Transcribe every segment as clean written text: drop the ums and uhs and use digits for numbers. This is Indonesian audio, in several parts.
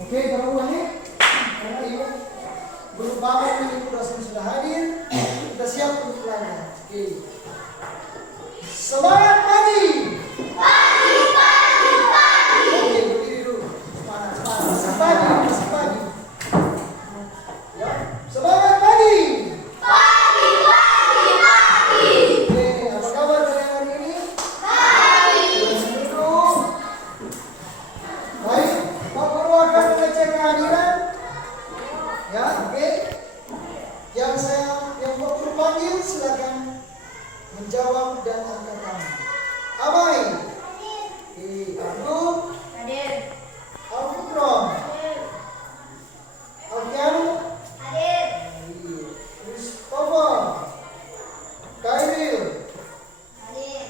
Oke, kalau ulangi. Karena ibu belum bangun ini, ibu dosen sudah hadir. Kita siap untuk belajar. Oke. Semangat pagi. Pagi, pagi, pagi. Oke, berdiri dulu. Semangat, semangat. Masih pagi, masih pagi. Ya, semangat pagi. Pagi, pagi, pagi. Oke, apa kabar kalian hari ini? Baik. Duduk. Baik, Pak Guru akan mengecek kehadiran. Ya, oke. Yang Pak Guru panggil silakan menjawab dan angkat tangan. Amai. Abdul. Hadir. Al-Fikrom. Alkian. Hadir. Christopher. Kairil. Hadir.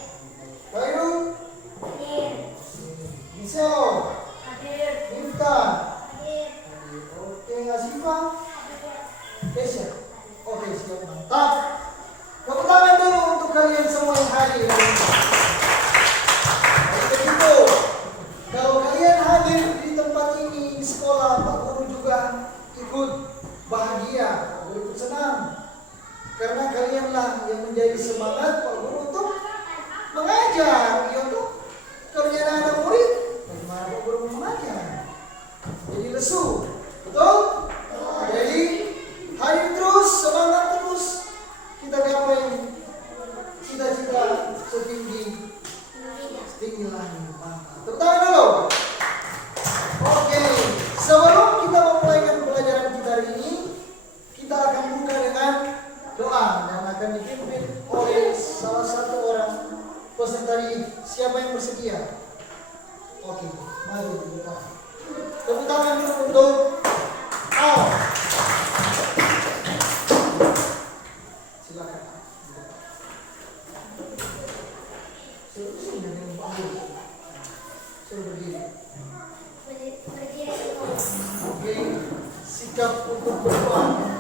Kairu. Hadir. Michelle. Hadir. Intan. Hadir. Oke, Asifa. Kesha. Oke, siap, mantap. Tepuk tangan dulu untuk kalian semua yang hadir. Baik, begitu. Kalau kalian hadir di tempat ini, di sekolah, Pak Guru juga ikut bahagia, Pak Guru ikut senang. Karena kalianlah yang menjadi semangat Pak Guru untuk mengajar, ya toh. Kalau ada anak murid, bagaimana Pak Guru mengajar? Jadi lesu, betul? Jadi hadir terus, semangat terus. Kita gapai cita-cita setinggi langit. Tepuk tangan dulu. Oke, sebelum kita memulaikan pelajaran kita hari ini, kita akan buka dengan doa yang akan dipimpin oleh salah satu orang peserta didik. Siapa yang bersedia? Oke, mari kita. Tepuk tangan dulu untuk Al. Silakan. Suruh berdiri. Oke, sikap untuk berdoa.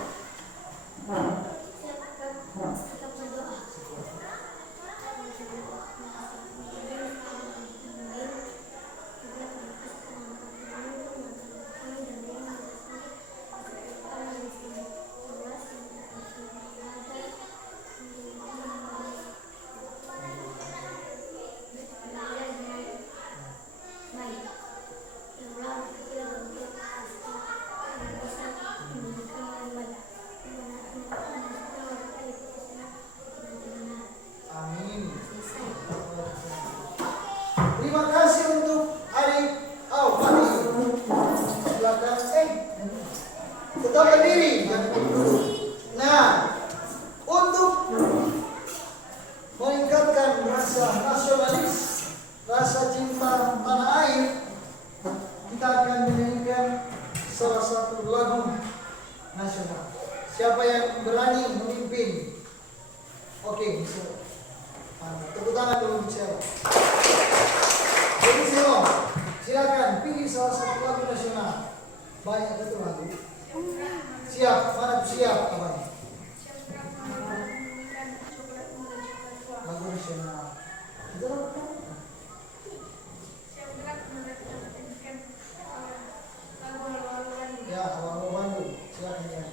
Amin. Terima kasih untuk adik Fadil. Silakan. Tetap berdiri, jangan duduk. Nah, untuk meningkatkan rasa nasionalis, rasa cinta tanah air, kita akan menyanyikan salah satu lagu nasional. Siapa yang berani memimpin? Oke, Michelle. Tepuk tangan dulu Michelle. Jadi silakan pilih salah satu lagu nasional. Banyak satu lagu. Siap, mana siap abang? Lagu nasional. Itu apa? Ya, awal Bandung. Silakan ya.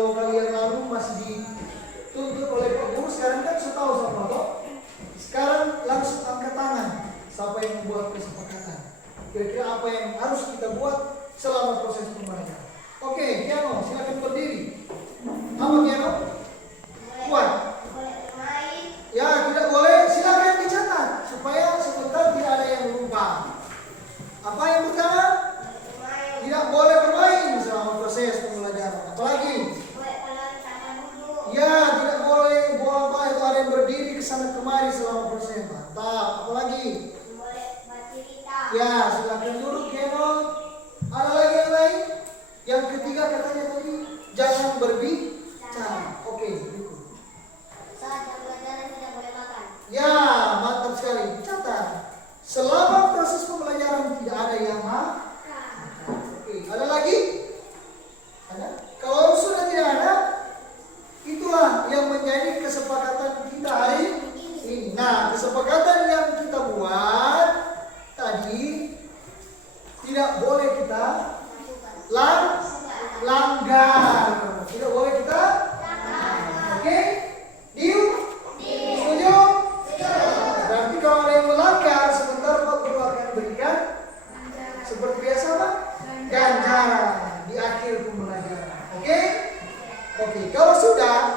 kalau kalian lalu masih dituntut oleh Pak Guru, sekarang kan sudah tahu sama toh. Sekarang langsung angkat tangan. Siapa yang membuat kesepakatan? Kira-kira apa yang harus kita buat selama proses pembelajaran? Oke, Kiano, silakan berdiri. Apa Kiano? Kuat. Boleh bermain. Ya, tidak boleh. Silakan dicatat supaya sebentar tidak ada yang lupa. Apa yang pertama? Bermain. Tidak boleh bermain selama proses pembelajaran. Apalagi? Boleh kalian tangan dulu. Ya, tidak boleh buang apa itu ada yang berdiri ke sana kemari selama proses. Mantap. Apalagi? Boleh bercerita. Ya, silakan duduk Kiano. Ada lagi yang lain? Yang ketiga katanya tadi jangan berbicara. Oke, berikut. Saat jam pelajaran tidak boleh makan. Ya, mantap sekali. Catat. Selama proses pembelajaran tidak ada yang Oke, ada lagi? Ada? Kalau sudah tidak ada, itulah yang menjadi kesepakatan kita hari ini. Nah, kesepakatan yang kita buat tadi tidak boleh kita langgar. Tidak boleh kita. Oke? Deal? Setuju? Berarti kalau ada yang melanggar, sebentar Pak Guru akan berikan seperti biasa Pak, ganjaran di akhir pembelajaran. Oke? Oke, kalau sudah,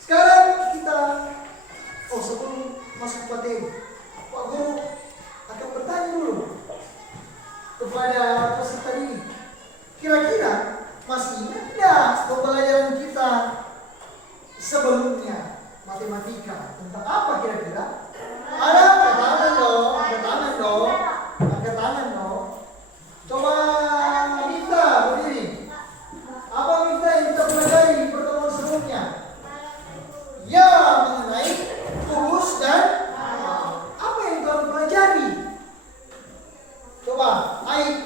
sekarang kita sebelum masuk materi, Pak Guru akan bertanya dulu kepada peserta ini. Kira-kira masih ingat tidak pembelajaran kita sebelumnya matematika tentang apa kira-kira? Ada? Angkat tangan dong, angkat tangan dong, angkat tangan dong. Coba Mifta berdiri. Apa Mifta yang kita pelajari di pertemuan sebelumnya? Ya, mengenai kubus dan apa yang kamu pelajari? Coba, Aik.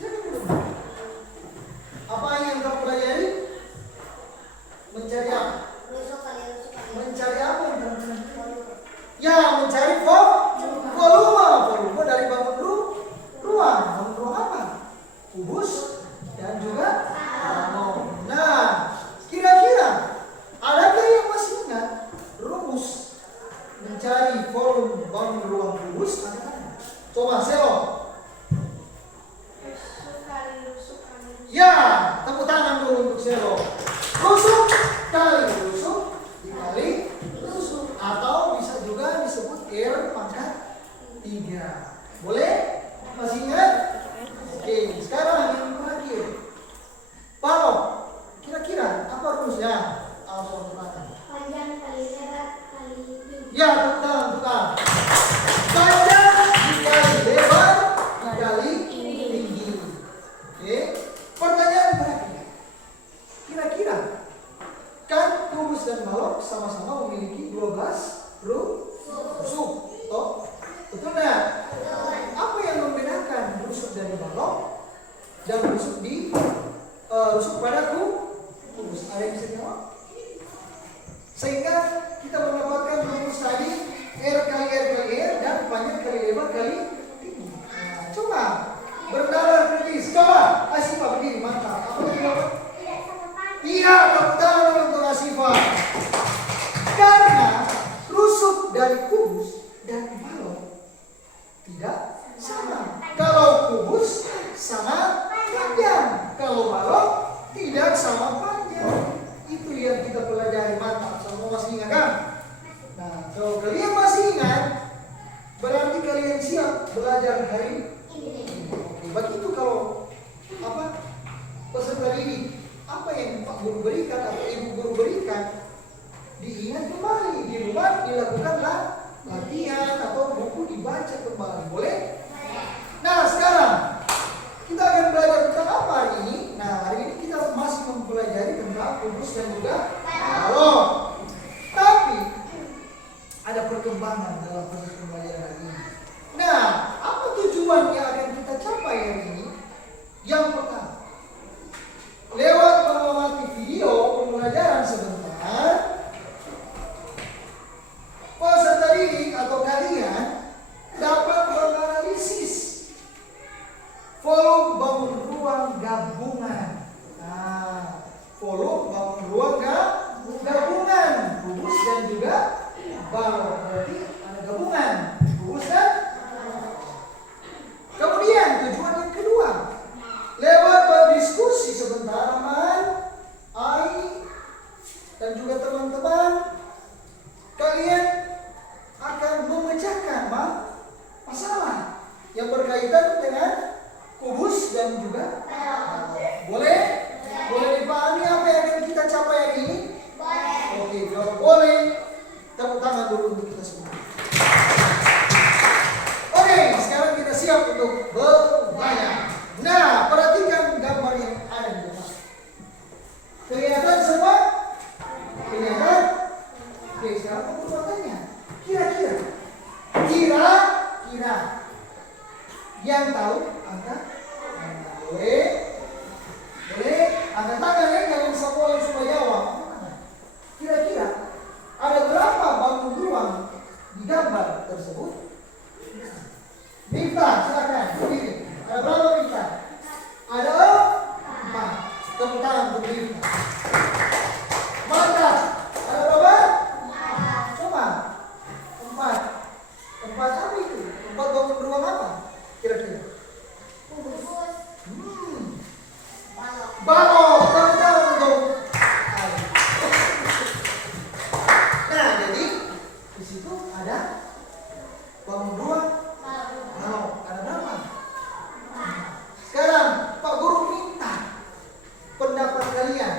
Silakan dulu. Apa yang kamu pelajari? Mencari apa? Rusuk kali. Mencari apa yang kamu pelajari? Ya, mencari volume dari bangun ruang. Bangun ruang apa? Kubus dan juga balon. Nah, kira-kira adakah yang masih ingat rumus mencari volume bangun ruang kubus? Ada? Coba Selo. Ya, tepuk tangan dulu untuk Selo. Rusuk kali rusuk dikali rusuk, atau bisa juga disebut R pangkat 3. Boleh? Masih ingat? Oke, sekarang yang terakhir. Balok. Kira-kira apa rumusnya? Langsung tangan. Panjang kali lebar kali tinggi. Ya, betul. Panjang dikali lebar dikali tinggi. Oke. Pertanyaan terakhir. Kira-kira kan kubus dan balok sama-sama memiliki 12 rusuk. Toh? Betul nggak? Apa yang membedakan rusuk dari balok dan rusuk pada kubus? Ada yang bisa jawab? Sehingga kita mendapatkan rumus tadi R kali R kali R dan panjang kali lebar kali tinggi. Nah, coba bernalar kritis. Coba Asifah berdiri, mantap. Apa yang jawab? Iya, tepuk tangan untuk Asifah. Karena rusuk dari kubus dan balok tidak sama. Kalau kubus sama panjang, kalau balok tidak sama panjang. Itu yang kita pelajari. Mantap. Semua masih ingat kan? Nah, kalau kalian masih ingat, berarti kalian siap belajar hari ini. Oke, begitu kalau peserta didik apa yang Pak Guru berikan atau Ibu Guru berikan diingat kembali, di rumah dilakukanlah latihan atau buku dibaca kembali. Boleh? Nah, sekarang kita akan belajar tentang apa hari ini? Nah, hari ini kita masih mempelajari tentang kubus dan juga balok. Tapi ada perkembangan dalam proses pembelajaran hari ini. Nah, apa tujuan yang akan kita capai hari ini? Yang pertama, lewat mengamati video pembelajaran sebentar, peserta didik atau kalian dapat menganalisis volume bangun ruang gabungan. Nah, volume, bangun ruang gabungan, kubus dan juga balok. Berarti ada gabungan, kubus dan kemudian tujuan yang kedua, lewat berdiskusi sebentar sama Ai dan juga teman-teman, kalian akan memecahkan masalah yang berkaitan dengan kubus dan juga boleh? Boleh dipahami apa yang akan kita capai hari ini? Boleh. Oke, kalau boleh, tepuk tangan dulu untuk kita semua. Oke, sekarang kita siap untuk bertanya. Nah, perhatikan gambar yang ada di depan. Kelihatan semua? Kelihatan? Oke, sekarang perbuatannya. Kira-kira yang tahu angkat? Boleh? Boleh? Angkat tangan ya, jangan semua langsung jawab. Kira-kira ada berapa bangun ruang di gambar tersebut? Miftah, silakan. Berdiri. Ada berapa Miftah? Ada 4. Tepuk tangan untuk Miftah. Mantap. Ada berapa? 4. 4 apa itu? 4 bangun ruang apa? Kira-kira? Kubus. Balok. Balok. Tepuk tangan untuk Ai. Nah, jadi di situ ada bangun ruang. Balok. Ada berapa? Sekarang Pak Guru minta pendapat kalian.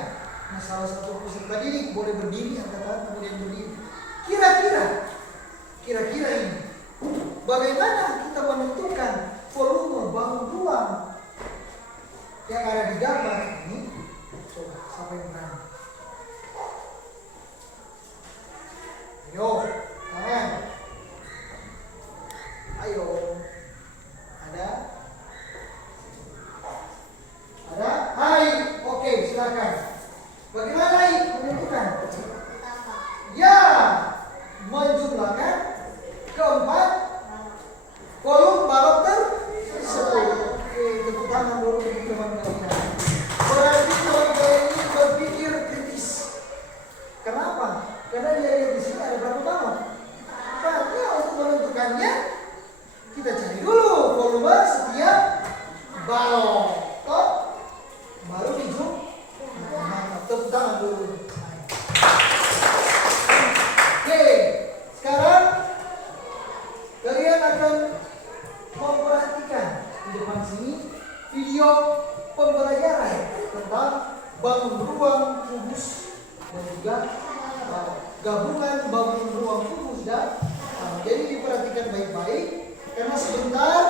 Nah, salah satu peserta didik boleh berdiri, angkat tangan kemudian berdiri. Kira-kira ini, bagaimana kita menentukan volume bangun ruang yang ada di gambar ini? Coba, siapa yang berani? Ayo, tangan. Ayo. Ada? Hai, oke, silakan. Bagaimana Hai menentukan? Ditambah. Ya, menjumlahkan keempat volume balok tersebut. Oke, tepuk tangan dulu untuk teman kalian. Berarti keluarga ini berpikir kritis. Kenapa? Karena dia lihat di sini ada berapa balok. Berarti untuk menentukannya kita cari dulu volume setiap balok. Toh, baru dijumlah. Tepuk tangan dulu. Oke, sekarang kalian akan memperhatikan di depan sini video pembelajaran tentang bangun ruang kubus dan juga gabungan bangun ruang kubus dan jadi diperhatikan baik-baik karena sebentar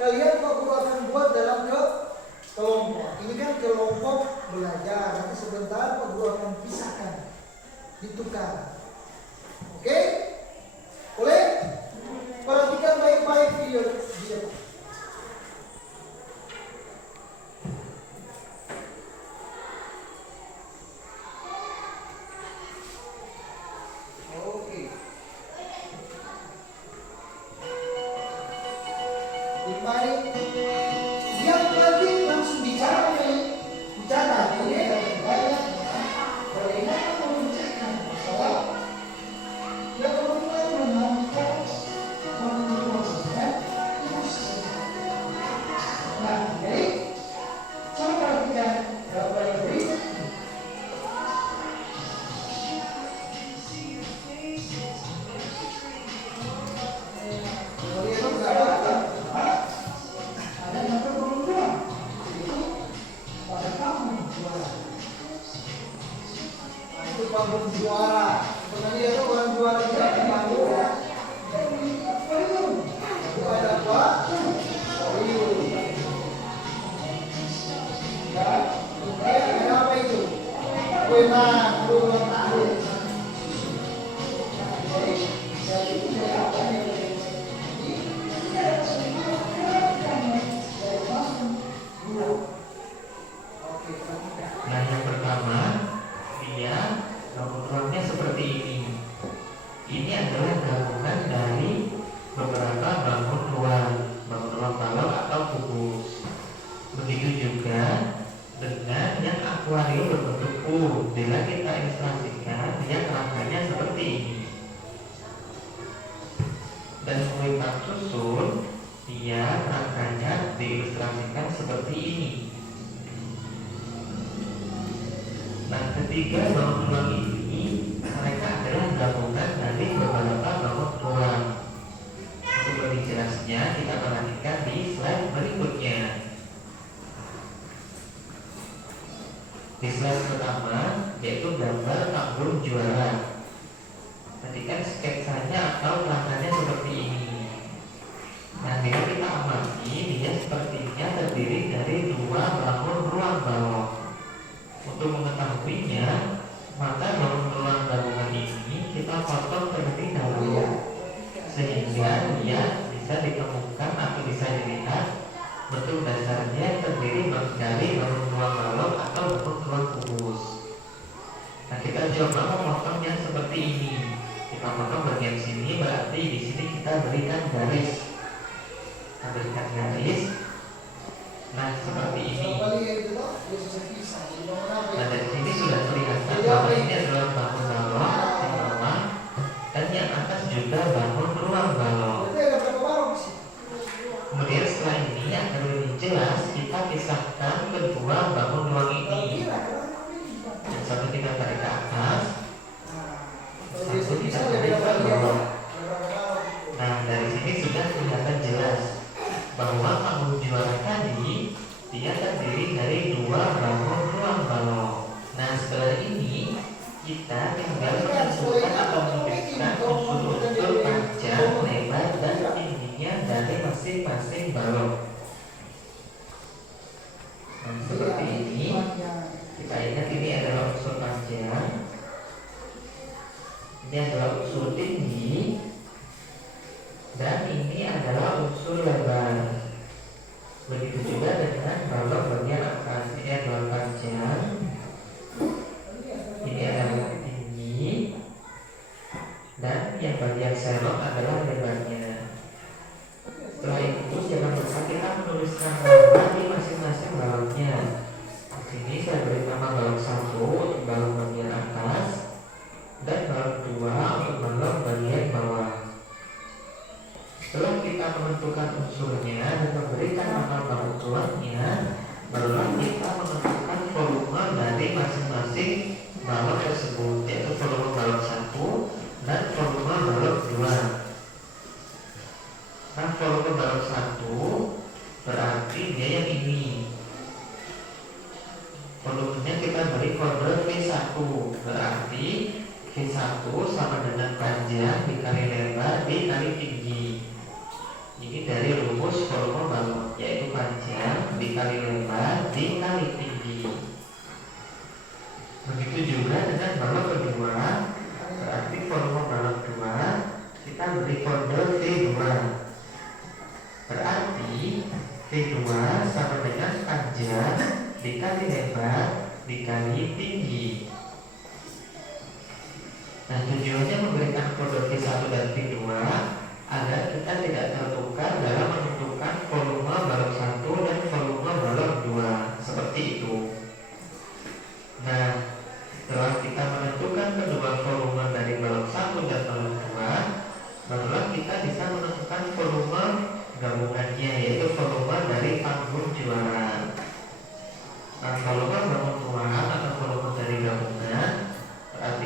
kalian Pak Guru akan buat dalam kelompok. Ini kan kelompok belajar. Nanti sebentar Pak Guru akan pisahkan, ditukar. Oke? Boleh? Perhatikan baik-baik video dia. Oke. Baik. Yang penting langsung bicara nih. Bicara, oke? Bagaimana menunjukkan bahwa yang pertama menangkap nah, jadi coba perhatikan gambar yang berikut. Kalian gambar ada yang berbeda. Itu pada panggung juara. Nah, itu panggung juara. Sebenarnya itu orang juara juga di panggung. Itu ada apa? Podium. Ya, kemudian ada apa itu? Kueman, ulang tahun. Jadi itu apa yang Nah, yang pertama, dia bangun ruangnya seperti ini. Ini adalah gabungan dari beberapa bangun ruang balok atau kubus. Begitu juga dengan yang akuarium berbentuk U. bila kita ilustrasikan, dia kerangkanya seperti ini. Dan kuikat susun, dia kerangkanya diilustrasikan seperti ini. Nah, ketiga bangun ruang ini, mereka adalah gabungan dari beberapa bangun ruang. Untuk lebih jelasnya, kita perhatikan di slide berikutnya. Di slide pertama, yaitu gambar panggung juara. Perhatikan sketsanya atau kerangkanya seperti ini. Nah, bila kita amati, dia sepertinya terdiri dari dua bangun ruang balok. Untuk mengetahuinya, maka bangun ruang gabungan ini kita potong terlebih dahulu, sehingga dia bisa ditemukan atau bisa dilihat bentuk dasarnya terdiri dari bangun ruang balok atau bangun ruang kubus. Nah, kita coba memotongnya seperti ini. Kita potong bagian sini, berarti di sini kita berikan garis. Kita berikan garis. Nah, seperti ini. Nah, dari sini sudah kelihatan bahwa ini adalah bangun balok yang bawah, dan yang atas juga bangun ruang balok. Kemudian setelah ini agar lebih jelas, kita pisahkan kedua bangun ruang ini. Yang satu kita tarik ke atas, satu kita tarik ke bawah. Nah, dari sini sudah kelihatan jelas bahwa panggung juara tadi dia terdiri dari dua bangun ruang balok. Nah, setelah ini kita tinggal menentukan atau memberikan unsur-unsur panjang, lebar, dan tingginya dari masing-masing balok. Nah, seperti ini. Kita ingat ini adalah unsur panjang, ini adalah unsur tinggi, dan ini adalah unsur lebar. Begitu juga dengan balok bagian atas. Ini adalah panjang, ini adalah tinggi, dan yang bagian serok adalah lebarnya. Setelah itu jangan lupa kita menuliskan nama di masing-masing baloknya. Di sini saya beri nama balok 1 untuk balok bagian atas, dan balok 2 untuk balok bagian bawah. Setelah kita menentukan unsurnya dan memberikan nama balok ruangnya, barulah kita menentukan volume dari masing-masing balok tersebut, yaitu volume balok 1 dan volume balok 2. Nah, volume balok 1 berarti dia yang ini. Volumenya kita beri kode V1, berarti V1 sama dengan panjang dikali lebar dikali tinggi. Ini dari rumus volume balok, yaitu panjang dikali lebar dikali tinggi. Begitu juga dengan balok kedua, berarti volume balok 2 kita beri kode V2. Berarti V2 sama dengan panjang dikali lebar dikali tinggi. Nah, tujuannya memberikan kode V1 dan V2 agar kita tidak tertukar dalam menentukan volume balok 1 dan volume balok 2, seperti itu. Nah, setelah kita menentukan kedua volume dari balok 1 dan balok 2, barulah kita bisa menentukan volume gabungannya, yaitu volume dari panggung juara. Nah, volume bangun ruang atau volume dari gabungan berarti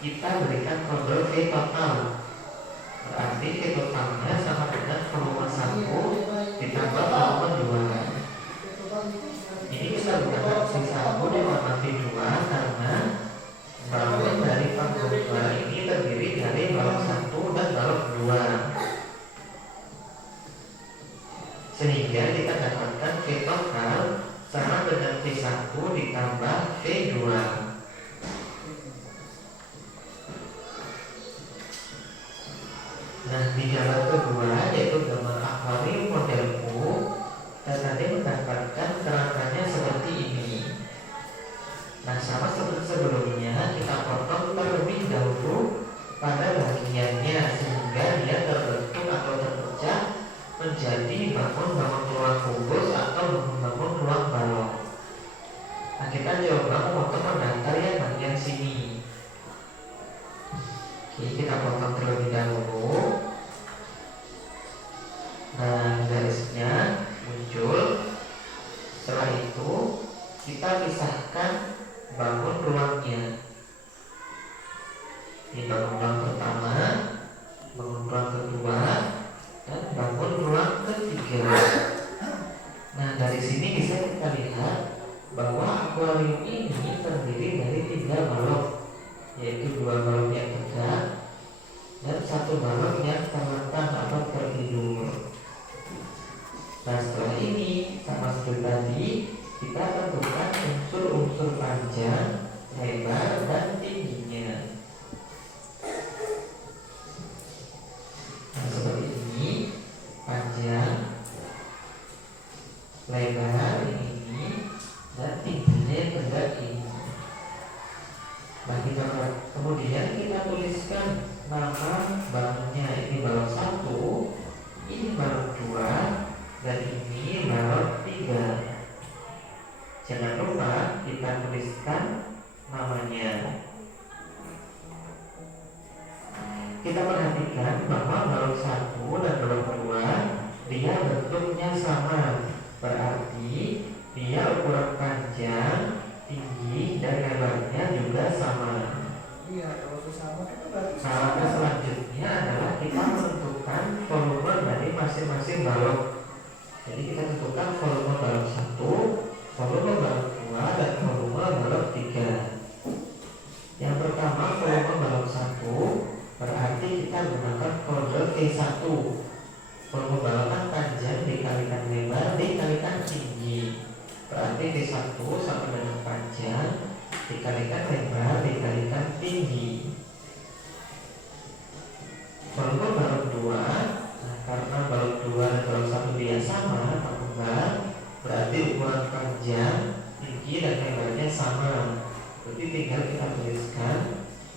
kita berikan kode V total. Berarti V totalnya sama dengan volume 1 ditambah volume 2. Ini kita gunakan V1 ditambah V2 karena balok dari panggung juara ini terdiri dari balok 1 dan balok 2. Sehingga kita dapatkan V total sama dengan V1 ditambah V2. Nah, di gambar kedua, yaitu gambar akuarium model U, kita tadi mendapatkan kerangkanya seperti ini. Nah, sama seperti sebelumnya, kita potong terlebih dahulu pada bagiannya sehingga dia terbentuk atau terpecah menjadi bangun-bangun ruang kubus atau bangun ruang balok. Nah, kita coba memotong menggunakan kita pisahkan bangun ruangnya. Ini bangun ruang pertama, bangun ruang kedua, dan bangun ruang ketiga. Nah, dari sini bisa kita lihat bahwa akuarium ini terdiri dari 3 balok, yaitu 2 balok yang tegak dan 1 balok yang terletak atau tertidur. Nah, setelah ini sama seperti tadi, kita tentukan unsur-unsur panjang, lebar, dan tingginya. Nah, seperti ini, panjang, lebar ini, dan tingginya yang tegak ini. Nah, kemudian kita tuliskan nama baloknya. Ini balok 1, ini balok 2, dan ini balok 3. Jangan lupa kita tuliskan namanya. Kita perhatikan bahwa balok 1 dan balok 2 dia bentuknya sama. Berarti dia ukuran panjang, tinggi, dan lebarnya juga sama. Iya, kalau sama itu berarti Nah, langkah selanjutnya adalah kita menentukan volume dari masing-masing balok. Jadi kita tentukan volume balok 1, volume balok 2, dan volume balok 3. Yang pertama volume balok 1, berarti kita gunakan kode V1. Volume balok kan panjang dikalikan lebar dikalikan tinggi. Berarti V1 sama dengan panjang dikalikan lebar dikalikan tinggi. Volume balok 2, nah, karena balok 2 dan balok 1 dia sama, berarti ukuran panjang, tinggi, dan lebarnya sama. Jadi tinggal kita tuliskan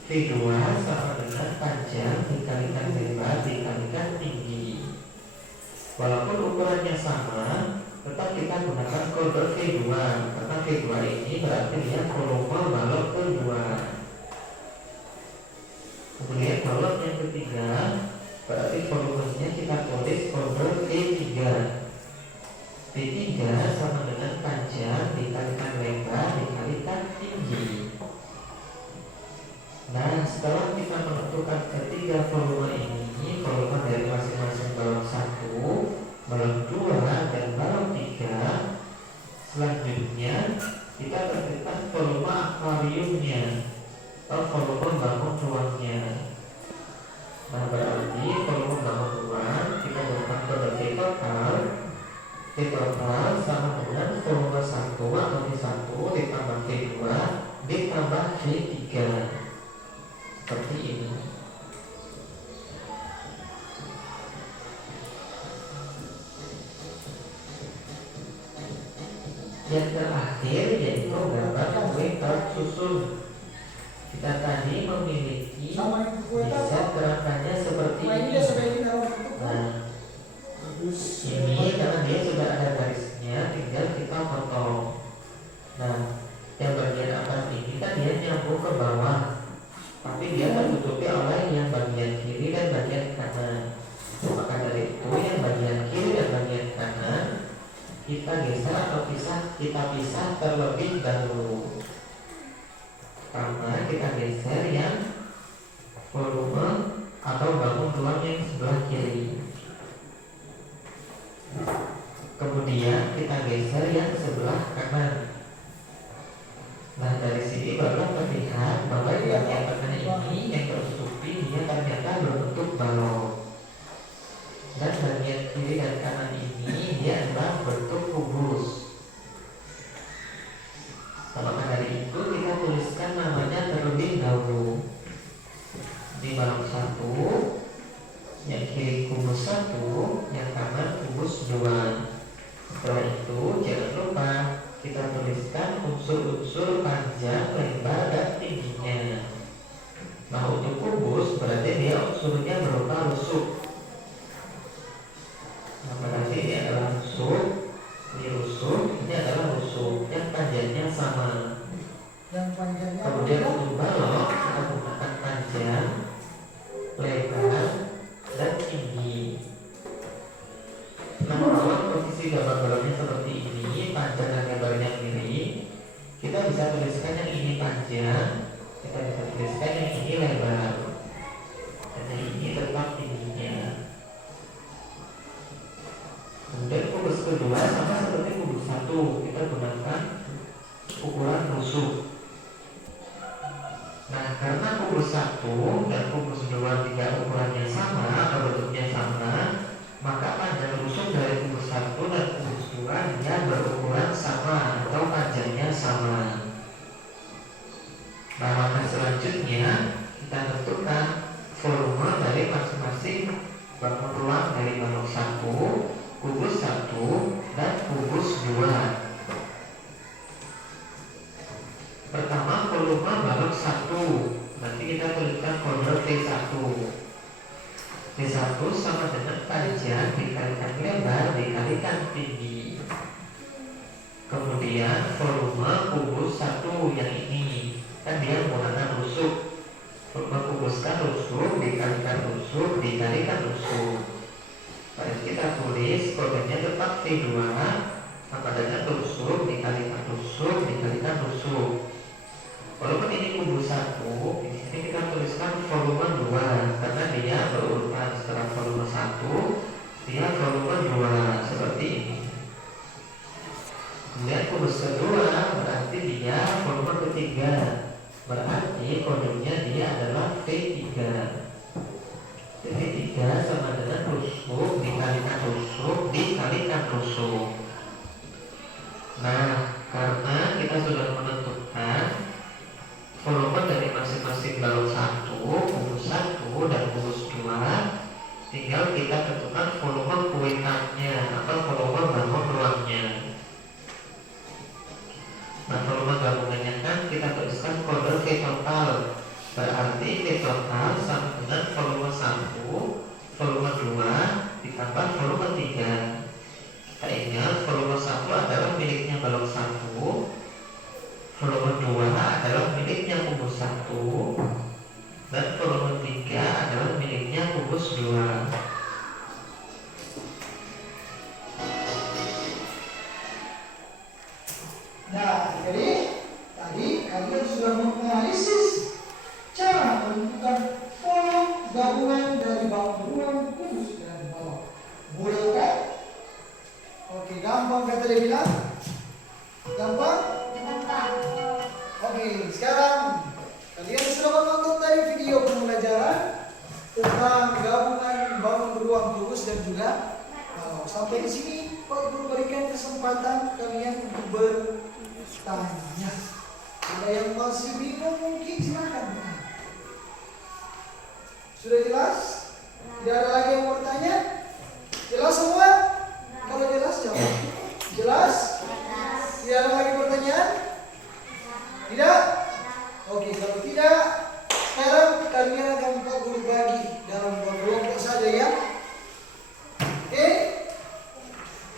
V2 sama dengan panjang dikalikan lebar dikalikan tinggi. Walaupun ukurannya sama, tetap kita gunakan kode V2 karena V2 ini berarti dia volume balok kedua. Kemudian balok yang ketiga, berarti volumenya kita tulis kode V3. V3 sama dengan panjang dikalikan lebar dikalikan tinggi. Nah, setelah kita menentukan ketiga volume ini, volume dari masing-masing balok 1, balok 2, dan balok 3, selanjutnya kita tentukan volume akuariumnya atau volume bangun ruangnya. Nah, berarti volume bangun ruang kita gunakan kode V total. V total sama dengan volume 1 atau V1 ditambah V2 ditambah V3. Seperti ini. Yang terakhir yaitu gambar kue tersusun. Kita tadi memiliki sama yang kue desain gerakannya seperti ini ini. dia sebaiknya dalam bentuk Nah, ini karena dia sudah ada garisnya, tinggal kita potong. Nah, yang bagian atas ini kan dia nyambung ke bawah, tapi dia tertutupi oleh yang bagian kiri dan bagian kanan. Maka dari itu yang bagian kiri dan bagian kanan kita geser atau kita pisah terlebih dahulu. Pertama kita geser yang volume atau bangun ruang yang sebelah kiri. Kemudian kita geser yang sebelah kanan. Nah, dari sini baru terlihat bahwa di bagian kanan ini yang tertutupi dia ternyata berbentuk balok. Dan bagian kiri dan kanan ini dia adalah bentuk kubus. Maka dari itu kita tuliskan namanya terlebih dahulu. Di balok 1, yang kiri kubus 1, yang kanan kubus 2. Setelah itu jangan lupa kita tuliskan unsur-unsur panjang, lebar, dan tingginya. Nah, untuk kubus berarti dia unsurnya berupa rusuk. Nah, berarti ini adalah rusuk, ini rusuk, ini adalah rusuk yang panjangnya sama. yang panjangnya Kemudian untuk balok kita gunakan panjang, lebar, dan tinggi. Nah, kalau posisi gambar baloknya seperti ini, panjang dan lebarnya mirip, bisa tuliskan yang ini panjang, kita bisa tuliskan yang ini lebar, dan yang ini tetap tingginya. Kemudian kubus kedua sama seperti kubus satu, kita gunakan ukuran rusuk. Nah, karena kubus satu dan kubus dua tidak ukurannya sama atau bentuknya sama, maka panjang rusuk dari kubus satu dan kubus dua dia berukuran sama atau panjangnya sama. Nah, langkah selanjutnya kita tentukan volume dari masing-masing bangun ruang dari balok satu, kubus satu, dan kubus dua. Pertama, volume balok 1. Nanti kita tuliskan kode V1. V1 sama dengan panjang dikalikan lebar dikalikan tinggi. Kemudian volume kubus 1 yang ini, kan dia menggunakan rusuk. Volume kubus kan rusuk dikalikan rusuk dikalikan rusuk. Baik, kita tulis kodenya tetap V2 sama dengan rusuk dikalikan rusuk dikalikan rusuk. Walaupun ini kubus 1, di sini kita tuliskan volume 2 karena dia berurutan setelah volume 1, dia volume 2 seperti ini. Kemudian kubus kedua berarti dia volume ketiga, berarti kodenya dia adalah V3. V3 sama dengan rusuk dikalikan rusuk dikalikan rusuk. Nah, karena kita sudah menentukan volume dari masing-masing balok 1, kubus 1, dan kubus 2, tinggal kita tentukan volume kuitannya atau volume bangun ruangnya. Nah, volume gabungannya kan kita tuliskan kode V total, berarti V total sama dengan volume 1, volume 2, ditambah volume 3. Kita ingat volume 1 adalah miliknya balok 1, volume 2 adalah miliknya kubus 1, dan volume 3 adalah miliknya kubus 2. Nah, jadi tadi kalian sudah menganalisis cara menentukan volume gabungan dari bangun ruang kubus dan balok. Boleh kan? Oke, gampang kata dia bilang? Gampang? Oke, sekarang kalian sudah menonton tadi video pembelajaran tentang gabungan bangun ruang kubus dan juga balok. Sampai di sini Pak Guru berikan kesempatan kalian untuk bertanya. Ada yang masih bingung mungkin silakan. Sudah jelas? Tidak ada lagi yang mau bertanya? Jelas semua? Kalau jelas jawab. Jelas? Tidak ada lagi pertanyaan? Tidak? Oke, kalau tidak, sekarang kalian akan Pak Guru bagi dalam kelompok saja ya. Oke?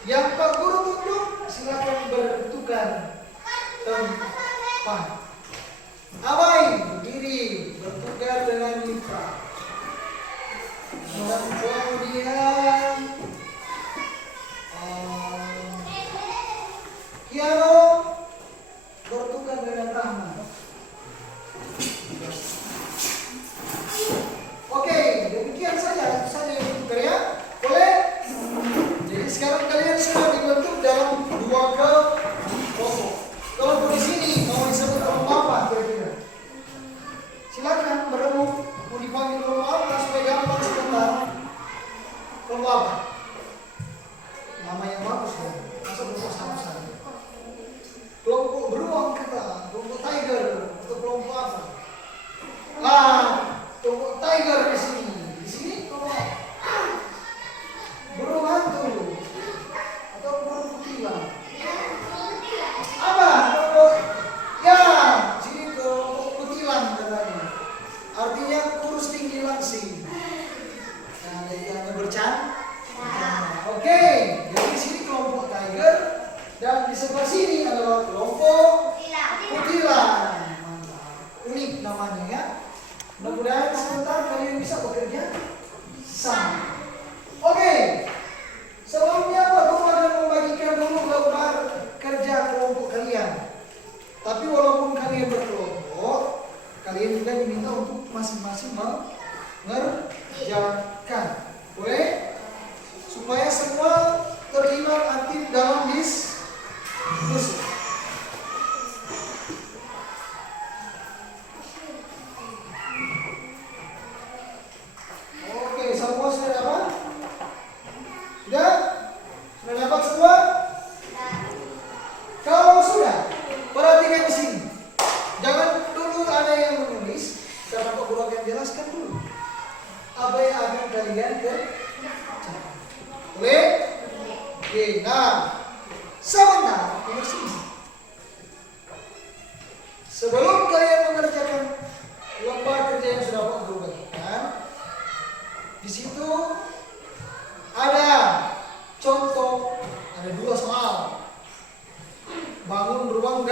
Yang Pak Guru tunjuk, silakan bertukar tempat. Abai, berdiri, bertukar dengan Nifra. Dan kemudian Kiano bertukar dengan Rahman. Oke, demikian saja. Itu saja yang bertukar ya. Boleh? Jadi sekarang kalian sudah dibentuk dalam dua kelompok. Kalau di sini mau disebut kelompok apa kira-kira? Silakan berembuk. Mau dipanggil kelompok apa supaya gampang sebentar. Kelompok apa? Nama yang bagus ya. Masa kelompok sama saja. Kelompok beruang kita, kelompok tiger atau kelompok apa? Kelompok tiger di sini. Di sini kelompok burung hantu atau burung kutilang. Apa? Kelompok ya, sini kelompok kutilang katanya. Artinya kurus tinggi langsing. Nah, jadi hanya bercanda. Oke, jadi di sini kelompok tiger dan di sebelah sini adalah kelompok kutilang. Mantap. Unik namanya ya. Mudah-mudahan sebentar kalian bisa bekerja masing-masing mengerjakan. Boleh? Supaya semua terlibat aktif dalam diskusi. Oke, semua sudah dapat? Sudah? Sudah dapat semua? Kalau sudah, perhatikan di sini. Jangan dulu ada yang menulis, karena Pak Guru akan jelaskan dulu apa yang akan kalian kerjakan. Boleh? Oke, nah, sebentar, tunggu sini. Sebelum kalian mengerjakan lembar kerja yang sudah Pak Guru bagikan, di situ ada contoh, ada 2 soal. Bangun ruang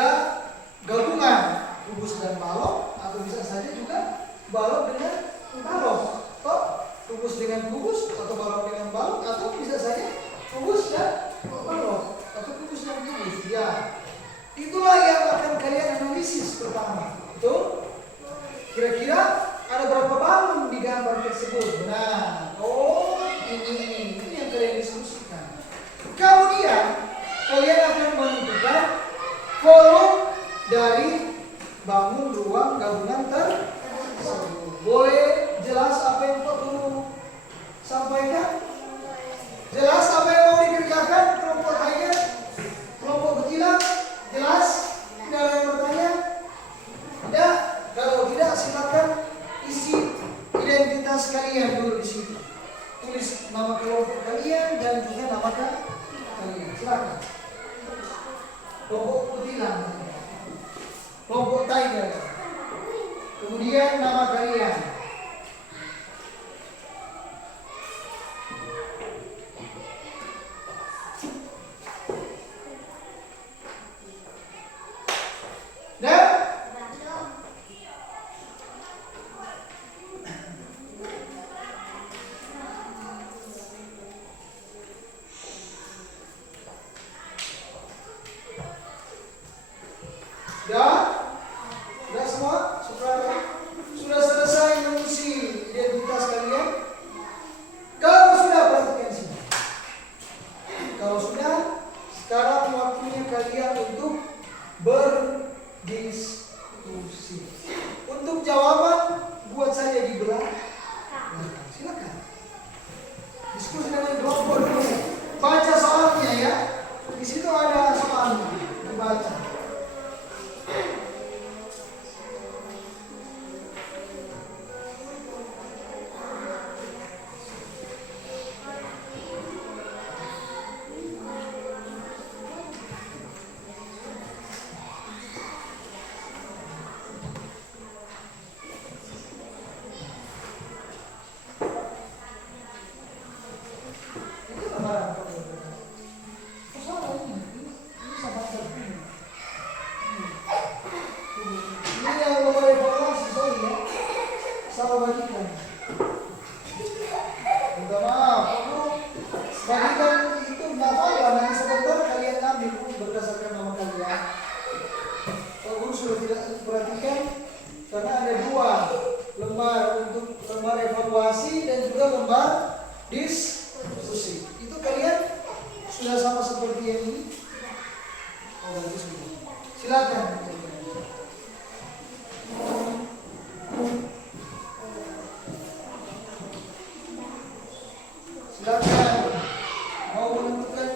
gabungan, kubus dan balok, atau bisa saja juga balok dengan balok. Kubus dengan kubus, atau balok dengan balok, atau bisa saja kubus dan balok, atau kubus dan kubus. Ya, itulah yang akan kalian analisis pertama. Betul? Kira-kira ada berapa balon di gambar tersebut? Nah, ini yang kalian diskusikan. Kemudian kalian akan menentukan kolom dari bangun ruang gabungan tersebut. Boleh jelas apa yang Pak Guru sampaikan? Jelas apa yang mau dikerjakan? Kelompok Tiger, kelompok Betilang, jelas? Tidak ada yang bertanya? Tidak? Kalau tidak, silakan isi identitas kalian dulu di situ. Tulis nama kelompok kalian dan juga nama kalian. Silakan. Kelompok Betilang, kelompok Tiger, kemudian nama kalian. Dan sudah semua? Sudah selesai mengisi identitas kalian? Kalau sudah, perhatikan sini. Kalau sudah, sekarang waktunya kalian untuk berdiskusi. Untuk jawaban, buat saya di belakang. Silakan. Diskusi dengan kelompok dulu. Baca soalnya ya. Di situ ada soalnya. Dibaca. Diskusi. Itu kalian sudah sama seperti yang ini? Oh, bagus. Silakan. Silakan. Mau menentukan?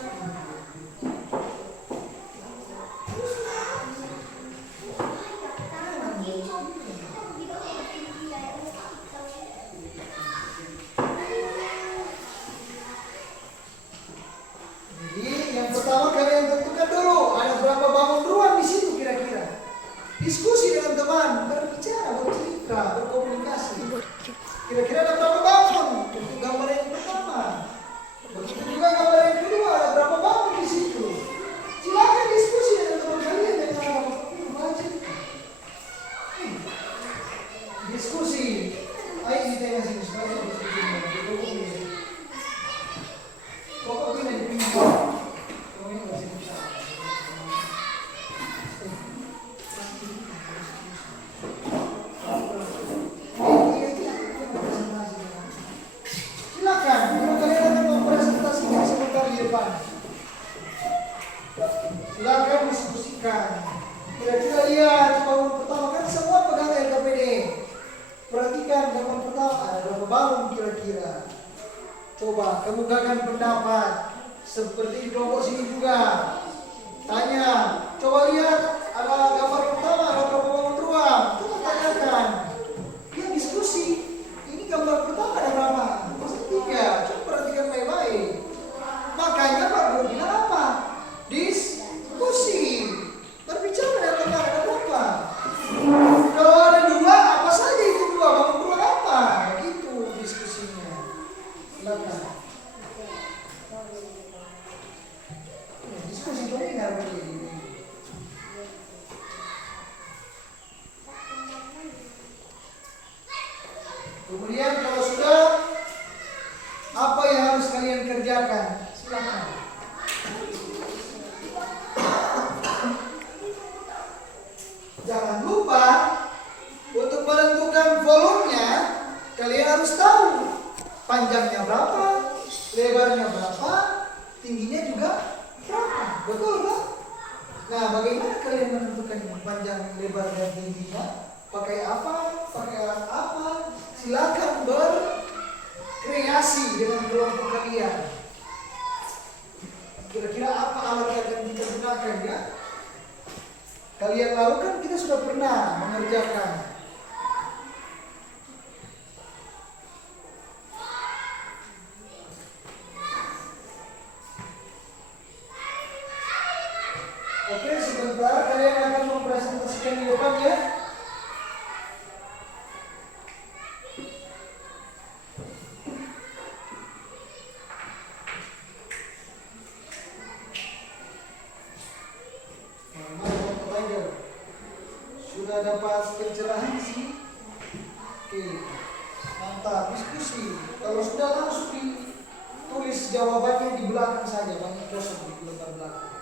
Jadi yang pertama kalian tentukan dulu ada berapa bangun ruang di situ kira-kira. diskusikan. Kira-kira lihat bangun pertama kan semua pegang LKPD. Perhatikan bangun pertama ada berapa bangun kira-kira. Coba kemukakan pendapat seperti di kelompok sini juga. Tanya, coba lihat ada gambar pertama ada berapa bangun ruang. Coba tanyakan. Dia diskusi. Ini gambar pertama ada berapa? Masa 3. Coba perhatikan baik-baik. Makanya Pak Guru bilang apa? Diskusi. Berbicara dengan teman ada berapa? Kalau ada 2, apa saja itu 2? Bangun ruang apa? Gitu diskusinya. Silakan. Diskusi dominan begini. Kemudian kalau sudah, apa yang harus kalian kerjakan? Silakan. Jangan lupa untuk menentukan volumenya, kalian harus tahu panjangnya berapa, lebarnya berapa, tingginya juga berapa. Betul kan? Nah, bagaimana kalian menentukan panjang, lebar, dan tingginya? Pakai apa? Pakai alat apa? Silakan berkreasi dengan kelompok kalian. Kira-kira apa alat yang akan kita gunakan ya? Kalian lakukan, kita sudah pernah mengerjakan. Oke, sebentar kalian akan mempresentasikan di depan ya. Sudah dapat pencerahan sih. Oke, mantap diskusi. Kalau sudah langsung ditulis jawabannya di belakang saja, banyak kosong di lembar belakang.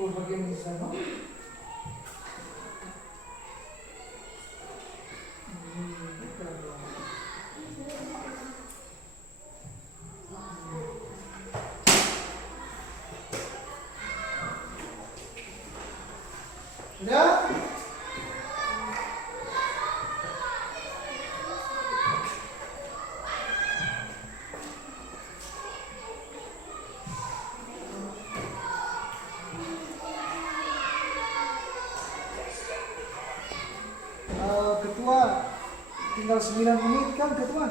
Bagian sana. Sudah? Ketua, tinggal 9 menit kan ketua?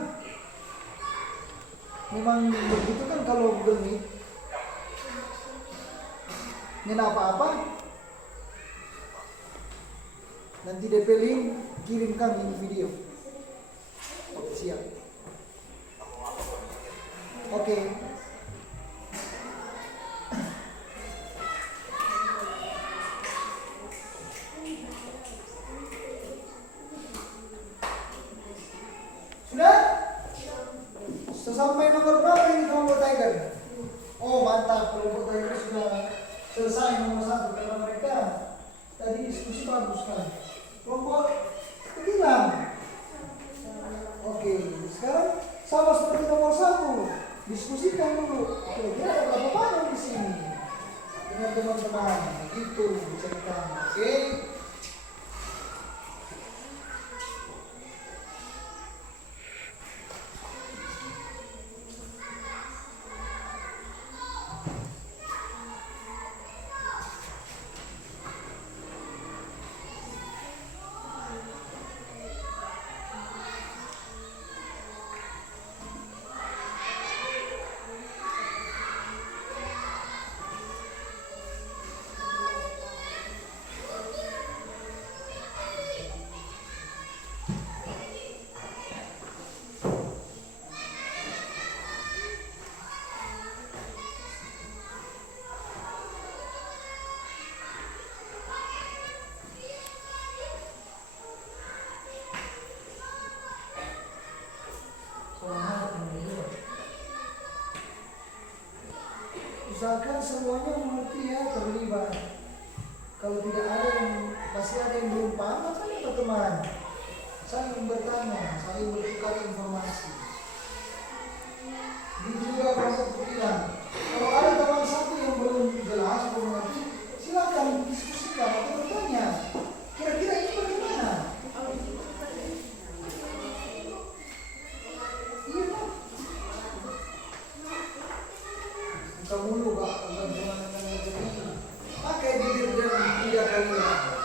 Memang begitu kan kalau Google Meet? Ini apa-apa? Nanti DP link kirimkan ini video. Oke, siap. Oke. Sudah? Sesampai nomor berapa ini kelompok Tiger? Oh mantap, kelompok Tiger sudah selesai nomor 1 karena mereka tadi diskusi bagus kan. Kelompok ketiga. Oke, sekarang sama seperti nomor 1, diskusikan dulu. Kira-kira ada berapa panel di sini dengan teman-teman, gitu ceritanya. Oke. Usahakan semuanya mengerti ya, terlibat. Kalau tidak ada yang masih ada yang belum paham, saling berteman, saling bertanya, saling bertukar informasi. Ini juga konsep bilang, kalau ada teman satu yang belum jelas, belum mengerti, silakan diskusikan atau bertanya. Kira-kira ini bagaimana? Iya Pak. Buka mulu Pak, bagaimana ini. Pakai bibir dan 3 kali lah.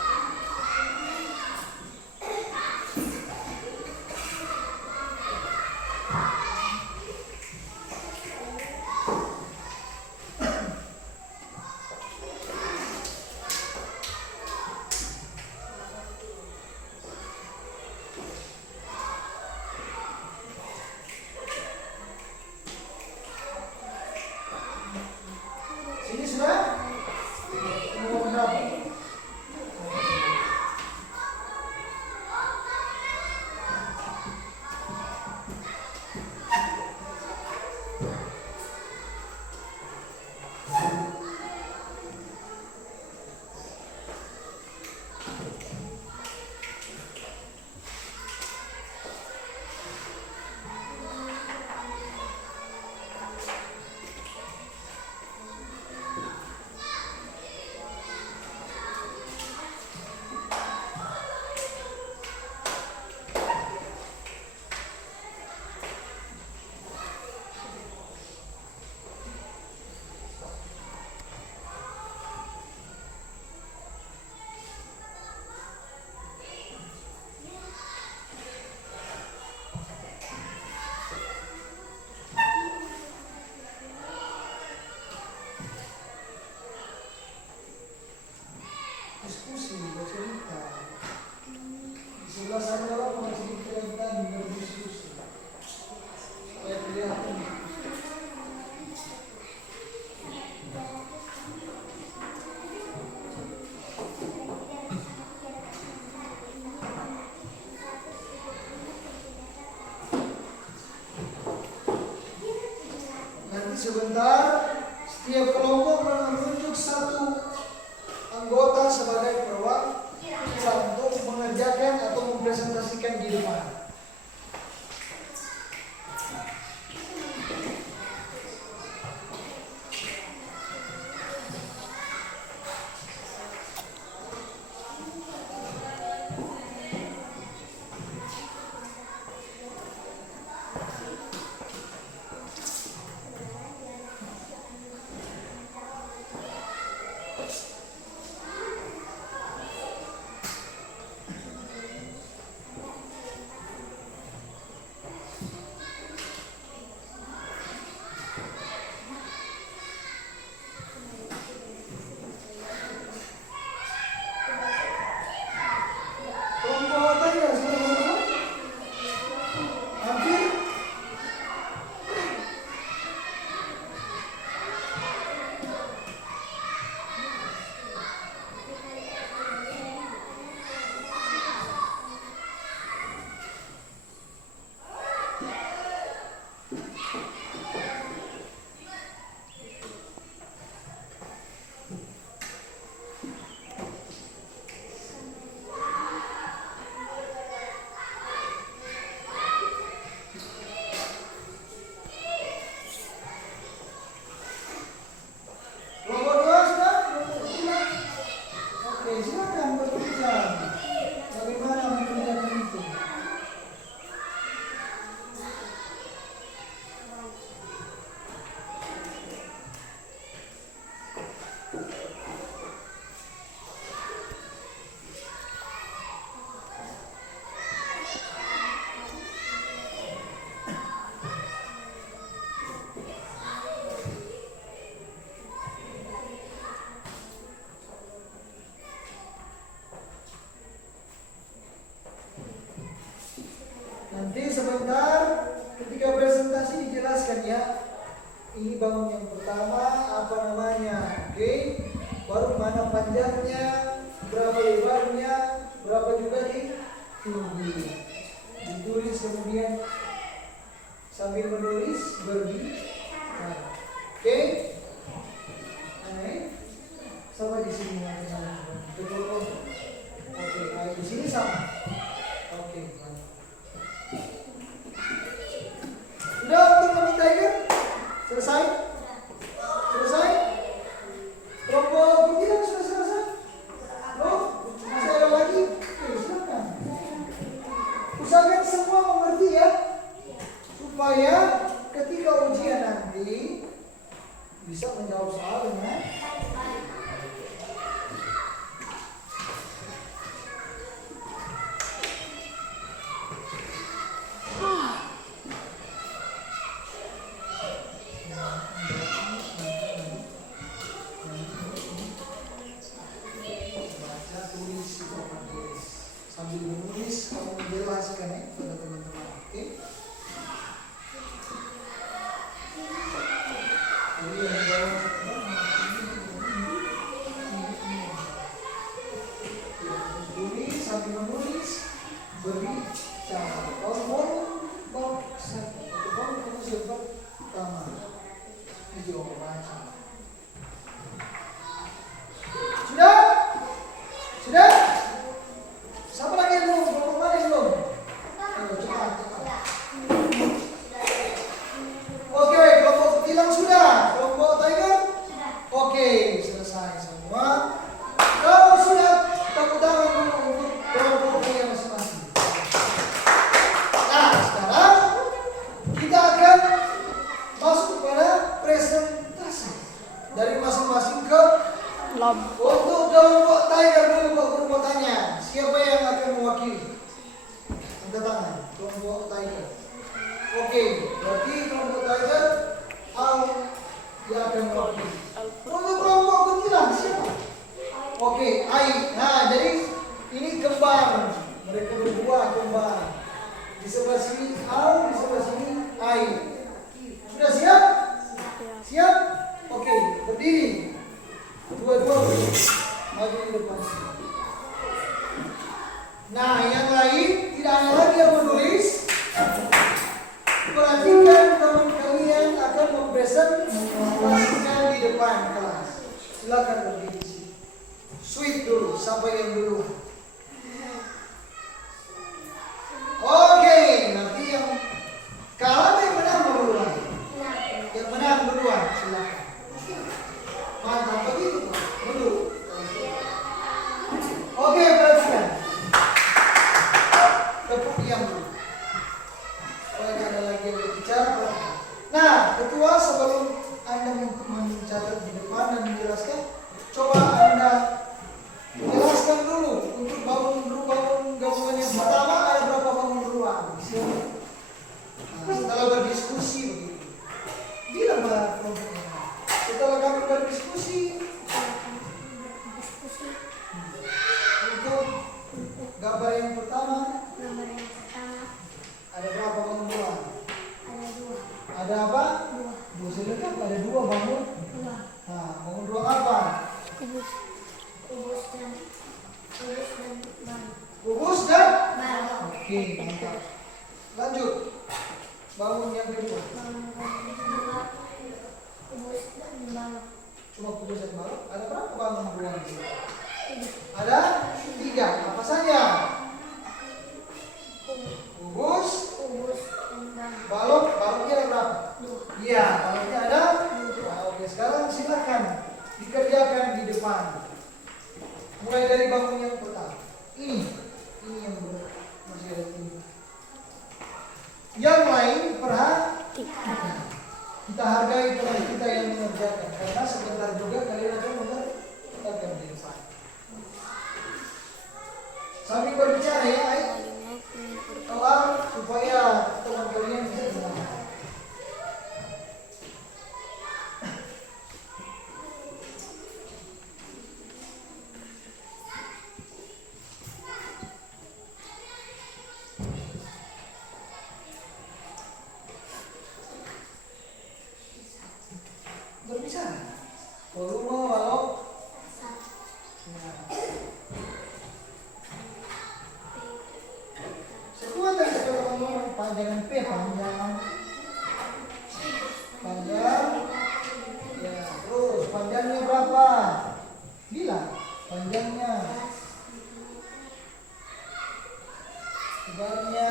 Sini sudah? Nomor berapa? Diskusi, bercerita. Di sebelah sana orang masih kelihatan berdiskusi. Supaya kelihatan. Nanti sebentar, setiap kelompok menunjuk satu anggota sebagai perwakilan untuk mengerjakan atau mempresentasikan di depan. Kelompok tanya sudah berapa? Hampir? Kelompok 2 sudah? Kelompok 3? Oke, silakan berbicara. Bagaimana mengerjakan itu? Nanti sebentar ketika presentasi dijelaskan ya. Ini bangun yang pertama apa namanya? Oke. Baru mana panjangnya, berapa lebarnya, berapa juga di tinggi. Ditulis kemudian sambil menulis berbicara. Oke. Usahakan semua mengerti ya, supaya ketika ujian nanti bisa menjawab soal dengan baca, tulis, tulis. Sambil menulis, kamu menjelaskan ya pada teman-teman. Oke? Jadi yang menjawab tulis, sambil menulis, berbicara. Kalau mau satu, kalau kamu sebab pertama, video baca. Sudah? Sudah? Siapa lagi yang belum? Kelompok mana yang belum? Ayo cepat. Oke, kelompok bilang sudah. Kelompok Tiger? Oke, selesai semua. Kalau sudah, tepuk tangan dulu untuk kelompoknya masing-masing. Nah, sekarang kita akan masuk kepada presentasi dari masing-masing ke Lab. untuk kelompok Tiger dulu Pak Guru mau tanya, siapa yang akan mewakili? Angkat tangan, kelompok Tiger. Oke, berarti kelompok Tiger Al yang akan mewakili. Untuk kelompok kuntilan siapa? Oke, Ai. Nah, jadi ini kembar. Mereka berdua kembar. Di sebelah sini Al, di sebelah sini Ai. Sudah siap? Siap? Oke, berdiri. Dua-dua maju di depan. Nah, yang lain tidak ada lagi yang menulis. Perhatikan teman kalian akan mempresentasikan di depan kelas. Silakan berdiri. Sweet dulu, siapa yang dulu? Oke, nanti yang kalah yang menang duluan. Yang menang duluan, silakan. Mantap begitu Pak. Dulu. Oke, perhatikan. Tepuk diam dulu. Supaya tidak ada lagi yang berbicara. Nah, ketua sebelum Anda mencatat di depan dan menjelaskan, coba Anda jelaskan dulu untuk bangun gabungan yang pertama ada berapa bangun ruang. Nah, setelah berdiskusi begitu. Bilang Pak kelompoknya. Setelah kami berdiskusi untuk gambar yang pertama ada berapa bangun ruang? Ada apa? Dua selengkap, ada dua bangun. Nah, bangun ruang apa? Kubus dan oke, mantap. Lanjut. Bangun yang kedua. Cuma kubus dan balok. Ada berapa bangun ruang di sini? Ada 3. Apa saja? Kubus, balok. Baloknya ada berapa? Iya, baloknya ada. Nah, oke, sekarang silakan dikerjakan di depan. Mulai dari bangun yang pertama. Ini yang masih ada ini. Yang lain perhatikan. Kita hargai teman kita yang mengerjakan, karena sebentar juga kalian akan mengerjakan di depan. Sambil berbicara ya, Ai. Soal supaya teman kalian bisa dengar. Berbicara. Volume balok. Sekuat dari teman-teman panjangan P panjang. Ya, terus panjangnya berapa? Bilang panjangnya. Lebarnya.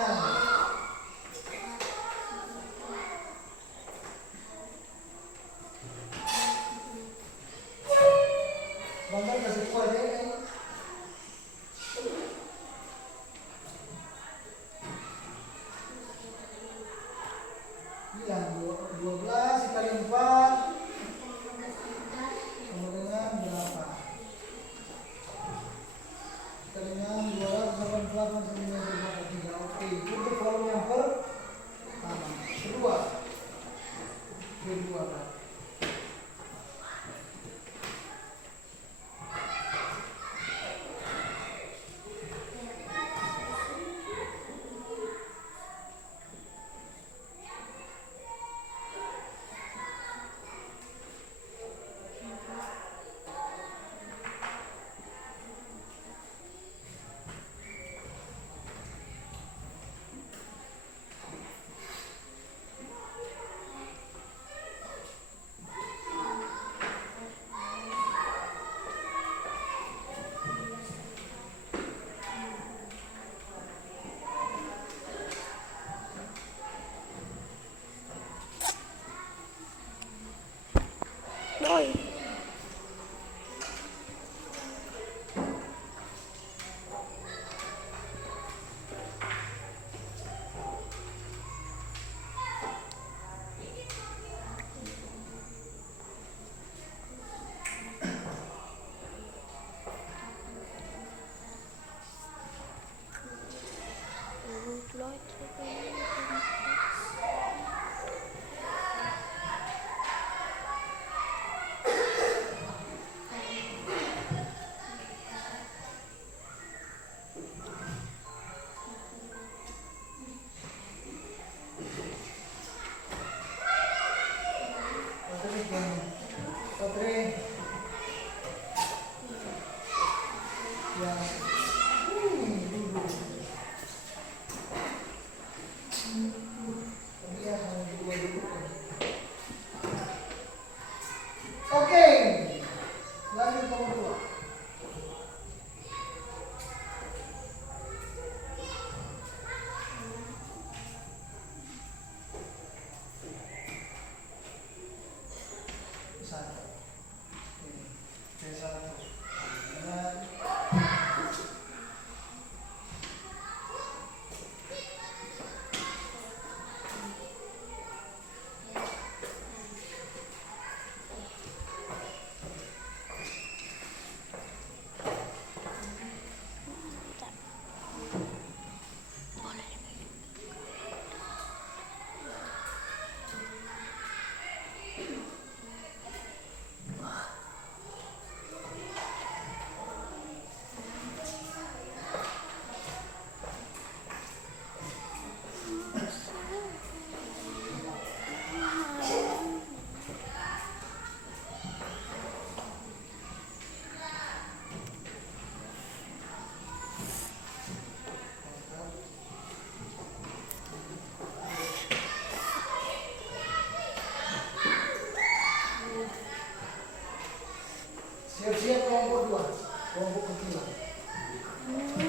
Sebentar kasih kuat ya. Iya, hanya dua dulu. Oke, lanjut nomor 2. Satu. Oke, satu. Dan siap-siap kelompok 2, kelompok ketiga. Oke,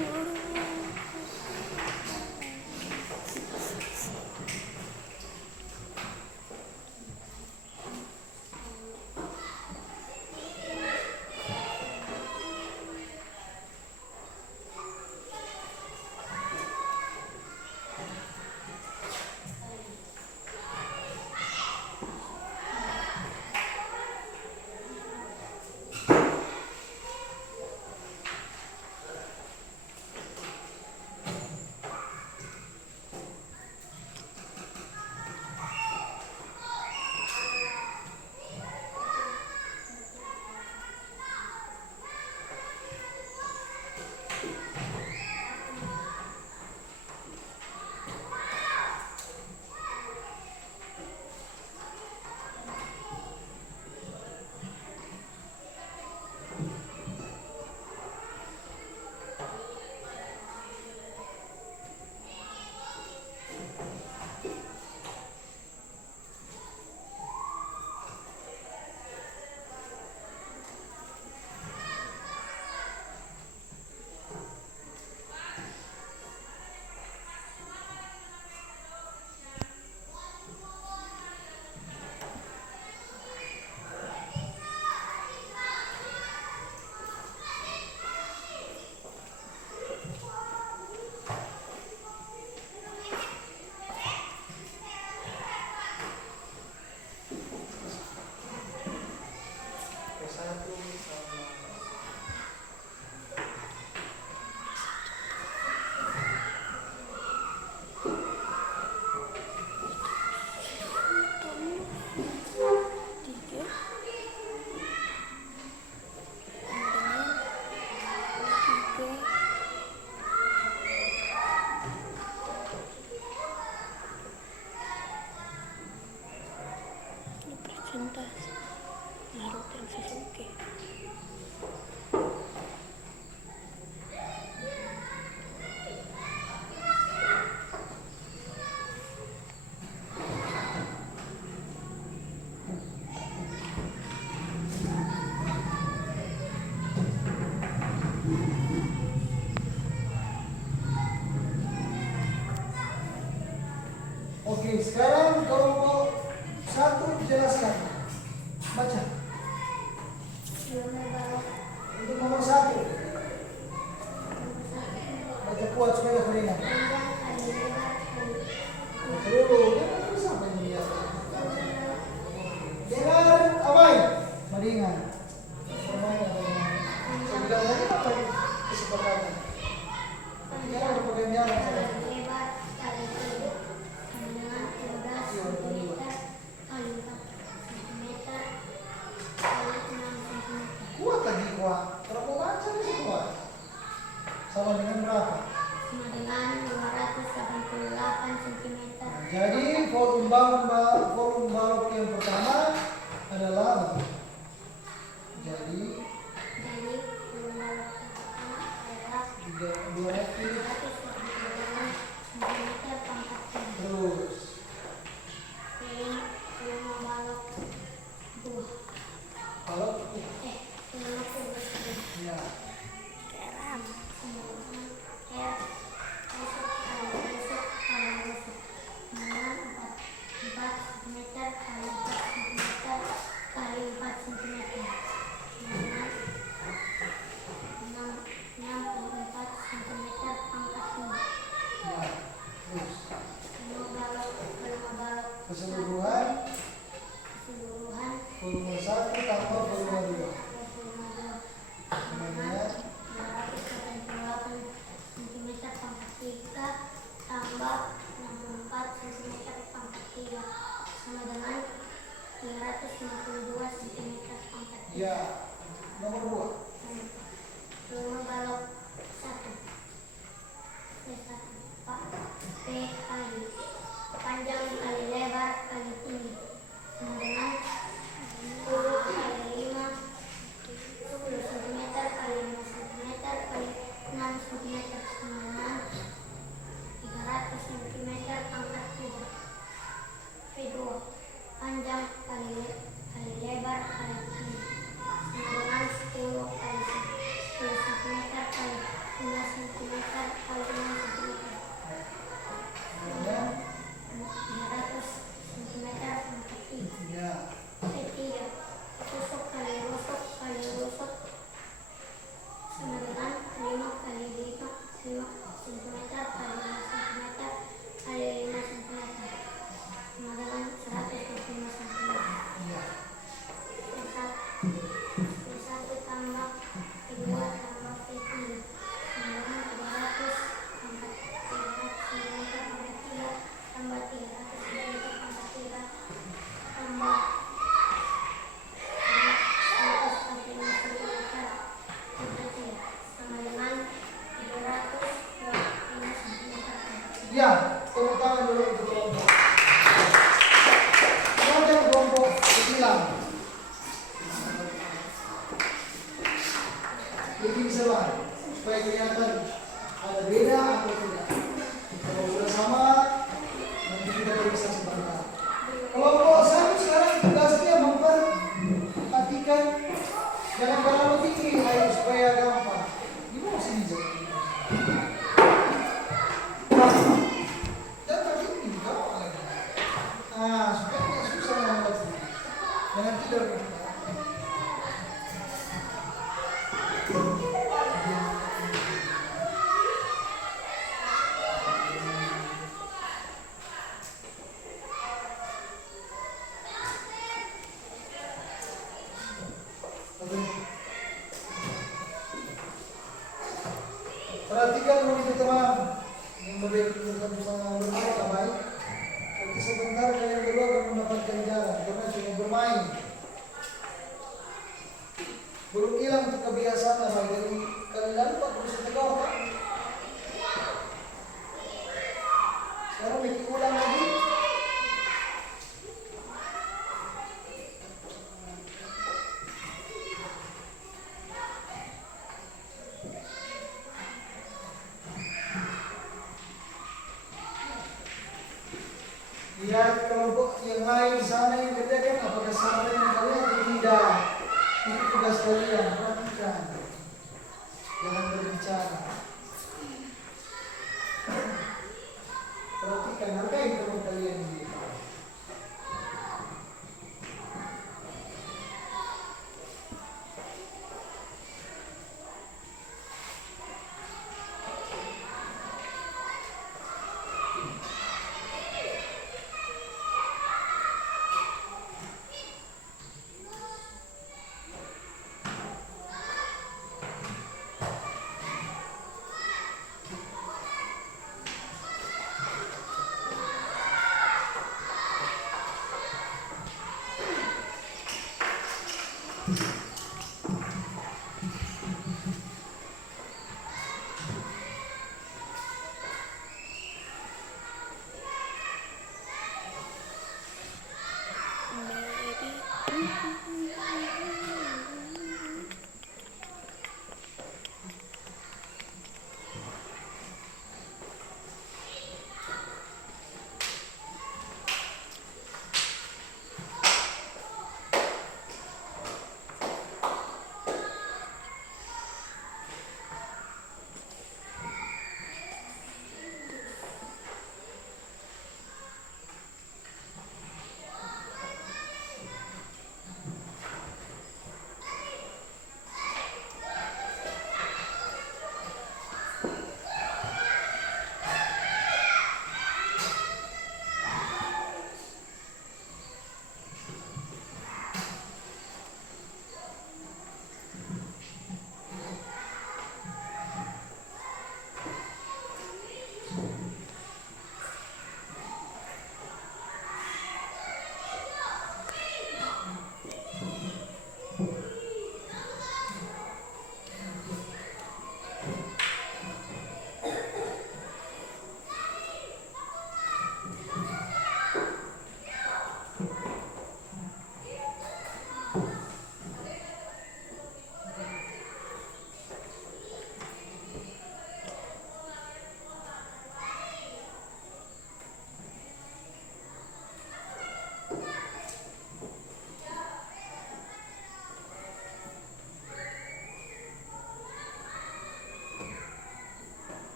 satu sama presentasi lalu Suzuki. Oke, sekarang kelompok 1 jelaskan. Baca. Untuk nomor 1. Baca kuat supaya keringat. Baca dulu. Jangan terus sampai dia. Dengar Amai. Madingan. Amai. Saya bilang tadi apa kesepakatan? Jangan berpakai jalan. Kuat lagi kuat. Kalau mau baca lebih kuat. Sama dengan berapa? Sama dengan 288 cm. Jadi volume balok yang pertama adalah jadi volume balok pertama adalah 200 288 cm pangkat 3. terus keseluruhan keseluruhan volume 1 tambah volume 2. Kemudian 288 cm pangkat 3 tambah 64 cm pangkat 3 sama dengan 352 cm pangkat 3. Ya, nomor 2. Volume balok 1 P kali panjang kali lebar kali tinggi sama dengan 10 kali 5 10 cm kali 5 cm kali 6 cm sama dengan 300 cm pangkat 3. V2 panjang kali lebar kali tinggi sama dengan 10 kali 10 cm kali 5 cm kali 6 cm. Kemudian 300 cm pangkat 3. ya, V3 rusuk kali rusuk sama dengan 5 kali 5 cm kali 5 cm kali 5 cm sama dengan 125 cm. ya. V1 tambah V2 tambah V3 sama dengan 300 pangkat 300 cm pangkat 3 tambah 300 cm pangkat 3 tambah 145 cm pangkat 3 sama dengan 325 cm pangkat 3. Ya, tepuk tangan dulu untuk kelompok. Kemudian kelompok hilang. Bikin selang supaya kelihatan ada beda atau tidak. Kalau sudah sama, nanti kita bisa sebentar. Kelompok 1 sekarang tugasnya memperhatikan jangan terlalu tinggi ayo supaya gampang. Di bawah sini saja. Dan begini di bawah lagi. Nah, supaya tidak susah membuatnya. Jangan tidur. Perhatikan dulu itu teman yang bermain baik. Nanti sebentar kalian berdua akan mendapatkan jalan karena cuma bermain. Belum hilang tuh kebiasaan apa jadi kali lalu Pak bisa tegar Pak. Sekarang bikin ulang lagi. Lihat kelompok yang lain di sana yang kerjakan apakah sama dengan kalian atau tidak. Ini tugas kalian, perhatikan. Jangan berbicara. Perhatikan, hargai teman kalian ini.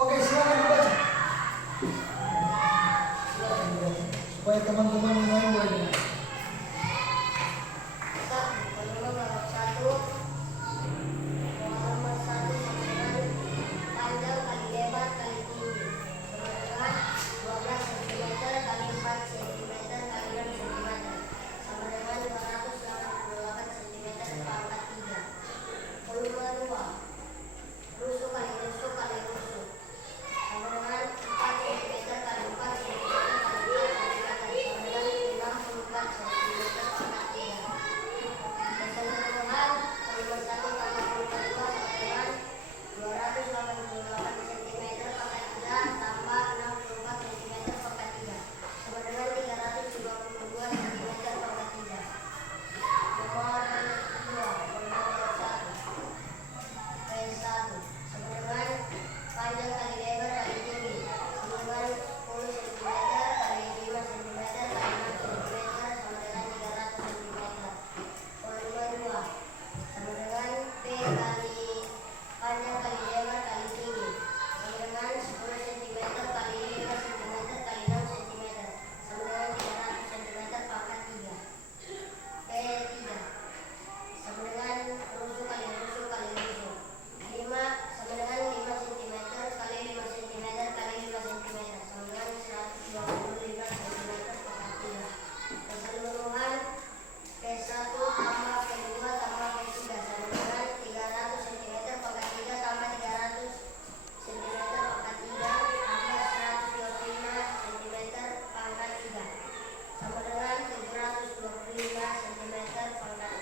Oke, silakan dibaca. Supaya teman-teman yang lain boleh dengar.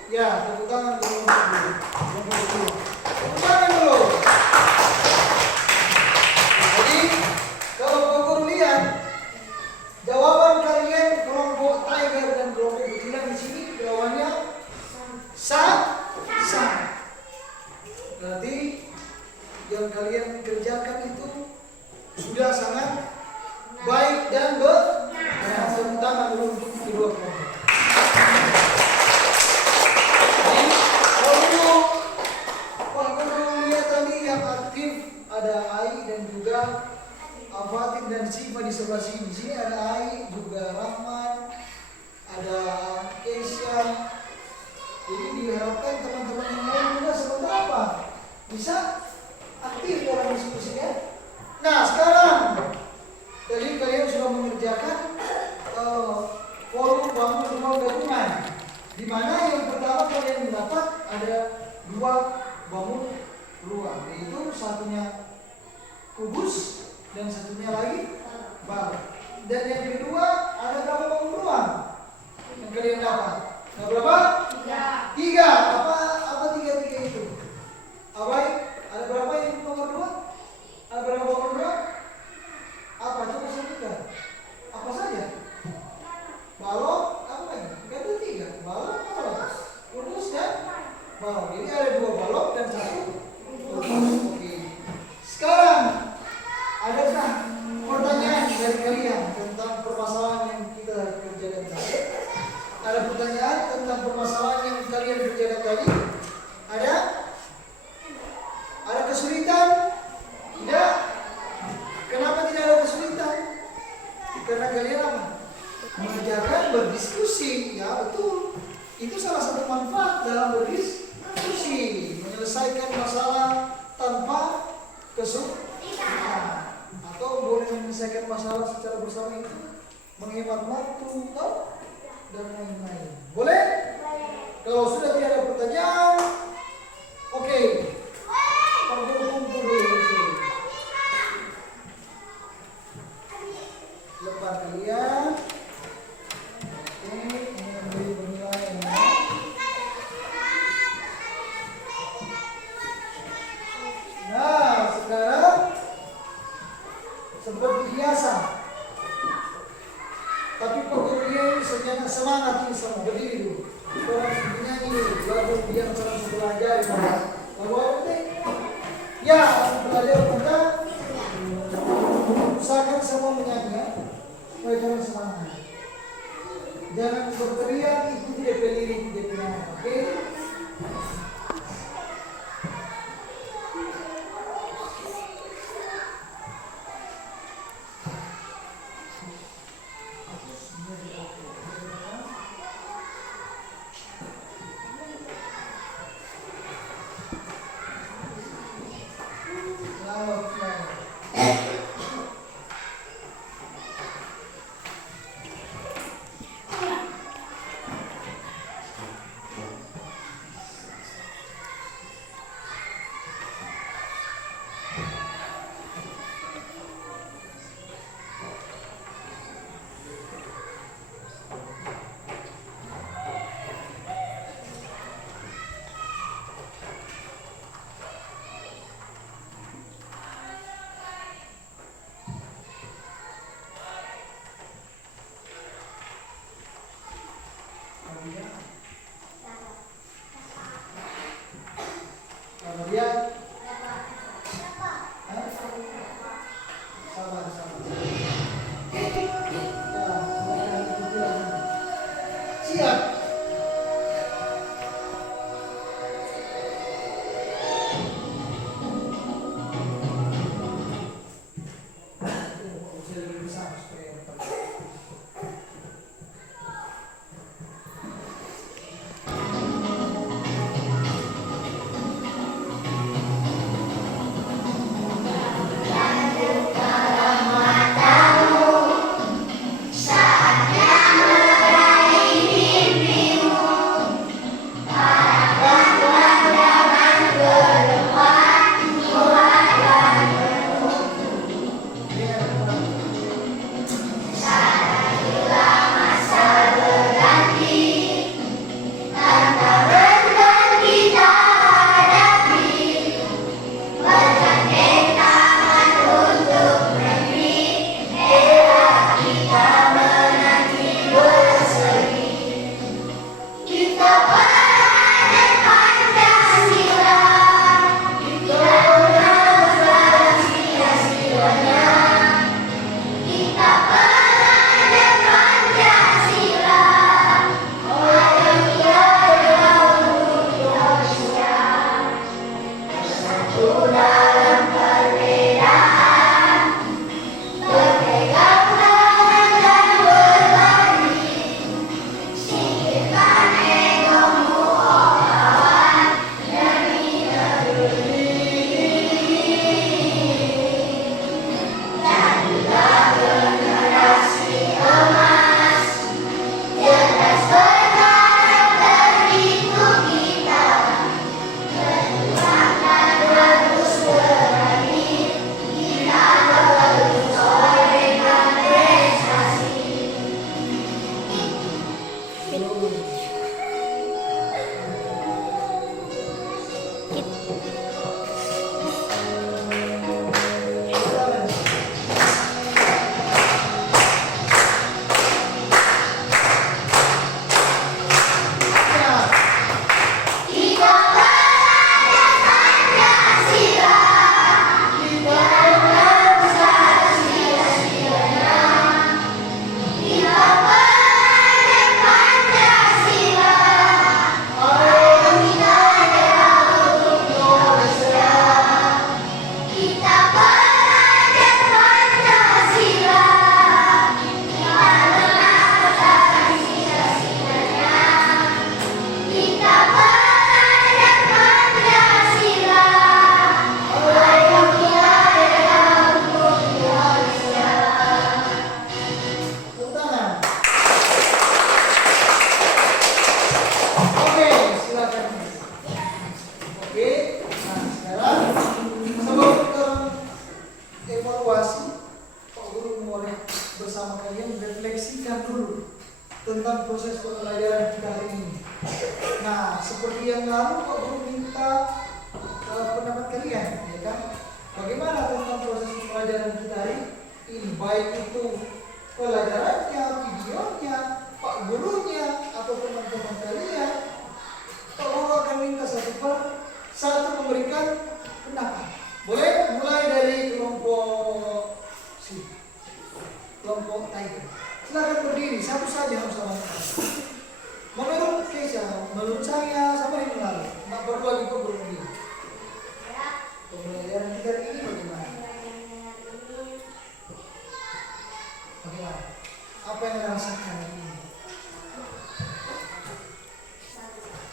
Ya, tepuk tangan dulu. Tepuk tangan dulu. Jadi, kalau guru lihat jawaban kalian kelompok tiger dan kelompok betina di sini jawabannya sama. Berarti yang kalian kerjakan itu sudah sangat baik dan benar. Tepuk tangan dulu untuk kedua kelompok. Ada Ai dan juga Afatin dan Siva di sebelah sini. Di sini ada Ai, juga Rahman, ada Keisha. Jadi diharapkan teman-teman yang lain juga seperti apa? Bisa aktif dalam diskusinya. Nah, sekarang tadi kalian sudah mengerjakan forum bangun rumah gabungan. Di mana yang pertama kalian mendapat ada 2 bangun ruang, yaitu satunya kubus dan satunya lagi bal. Dan yang kedua ada berapa bangun ruang yang kalian dapat? Berapa? 3. Apa Mau, jadi ada 2 balok dan 1 lubang. Oke. Sekarang adakah pertanyaan dari kalian tentang permasalahan yang kita kerjakan tadi? Ada pertanyaan tentang permasalahan yang kalian kerjakan tadi? Ada? Ada kesulitan? Tidak? Kenapa tidak ada kesulitan? Karena kalian apa? Mengajarkan berdiskusi, ya betul. Itu salah satu manfaat dalam berdiskusi, menyelesaikan masalah tanpa kesulitan. Atau boleh menyelesaikan masalah secara bersama itu menghemat waktu, dan lain-lain. Boleh? Kalau sudah tidak ada pertanyaan, oke. Kumpul dulu. Lepas kalian. Oke, ini beri penilaian ya. Nah, sekarang seperti biasa. Tapi pokoknya ini semangat ini sama berdiri dulu. Orang menyanyi dulu, lalu dia cara belajar. Lalu apa nih? Ya, belajar kita usahakan semua menyanyi ya. Supaya jangan semangat. Jangan berteriak, ikuti DP lirik, DP nama, oke? yang lalu Pak Guru minta pendapat kalian, ya kan? Bagaimana tentang proses pelajaran kita hari ini? Baik itu pelajarannya, videonya, Pak Gurunya, atau teman-teman kalian. Pak Guru akan minta satu per satu memberikan pendapat. Boleh mulai dari kelompok Tiger. Silakan berdiri, satu saja harus sama. Menurut Keisha, menurut saya sama yang lalu, nggak perlu lagi Pak Guru begini. Pembelajaran kita ini bagaimana? Bagaimana? Apa yang Anda rasakan ini?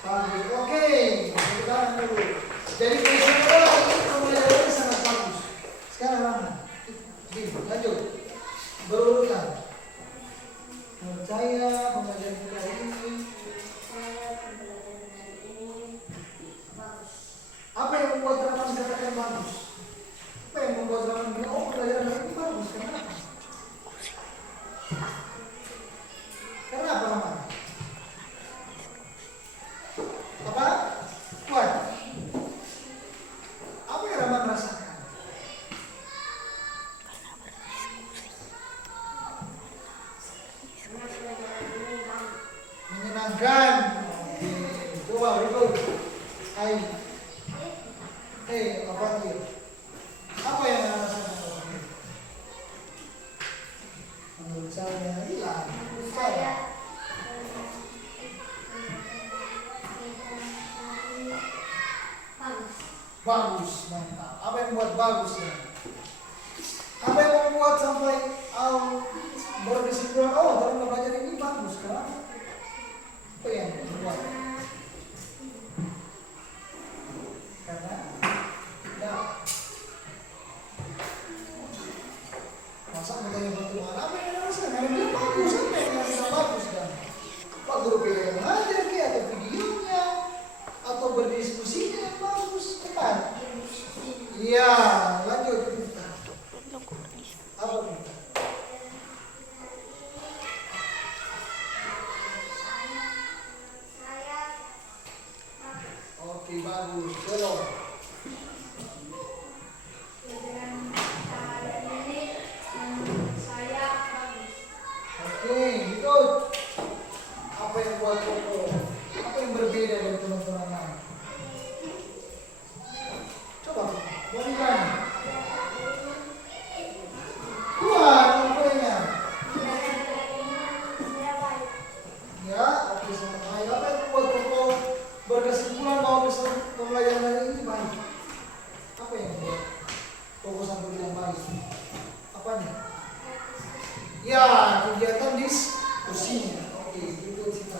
Bagus, oke. Kita dulu. Jadi Keisha ini pembelajarannya sangat bagus. Sekarang mana? Lanjut. Berurutan. Menurut saya pembelajaran kita ini apa yang membuat Rahman katakan bagus? Apa yang membuat Rahman bilang, oh pelajaran ini bagus? Kenapa? Kenapa Rahman? Apa? Kuat? Apa yang Rahman rasakan? Menyenangkan. Coba berikut. Apa dia? Apa yang Anda rasakan? Menurut saya hilang. Saya bagus, mantap. Apa yang membuat bagus ya? Apa yang membuat sampai berkesimpulan, oh dalam belajar ini bagus kan? Apa yang membuat? Karena masa bertanya pertemuan apa yang Anda rasakan? Anda bilang bagus, apa yang Anda bisa bagus kan? Pak Guru pilih yang ngajar atau videonya atau berdiskusinya yang bagus, cepat. Iya, lanjut. Apa kita? Oke, bagus. Belum. Oke, ikut. Apa yang buat pokok? Apa yang berbeda dari teman-teman lain? Coba, bolehkan. Kuat, apa-nya? Ya, oke, sama baik. Apa yang membuat pokok berkesimpulan bahwa pembelajaran hari ini baik? Apa yang membuat pokok sampai bilang baik? Apanya? Ya, kegiatan diskusinya. Oke, itu kita.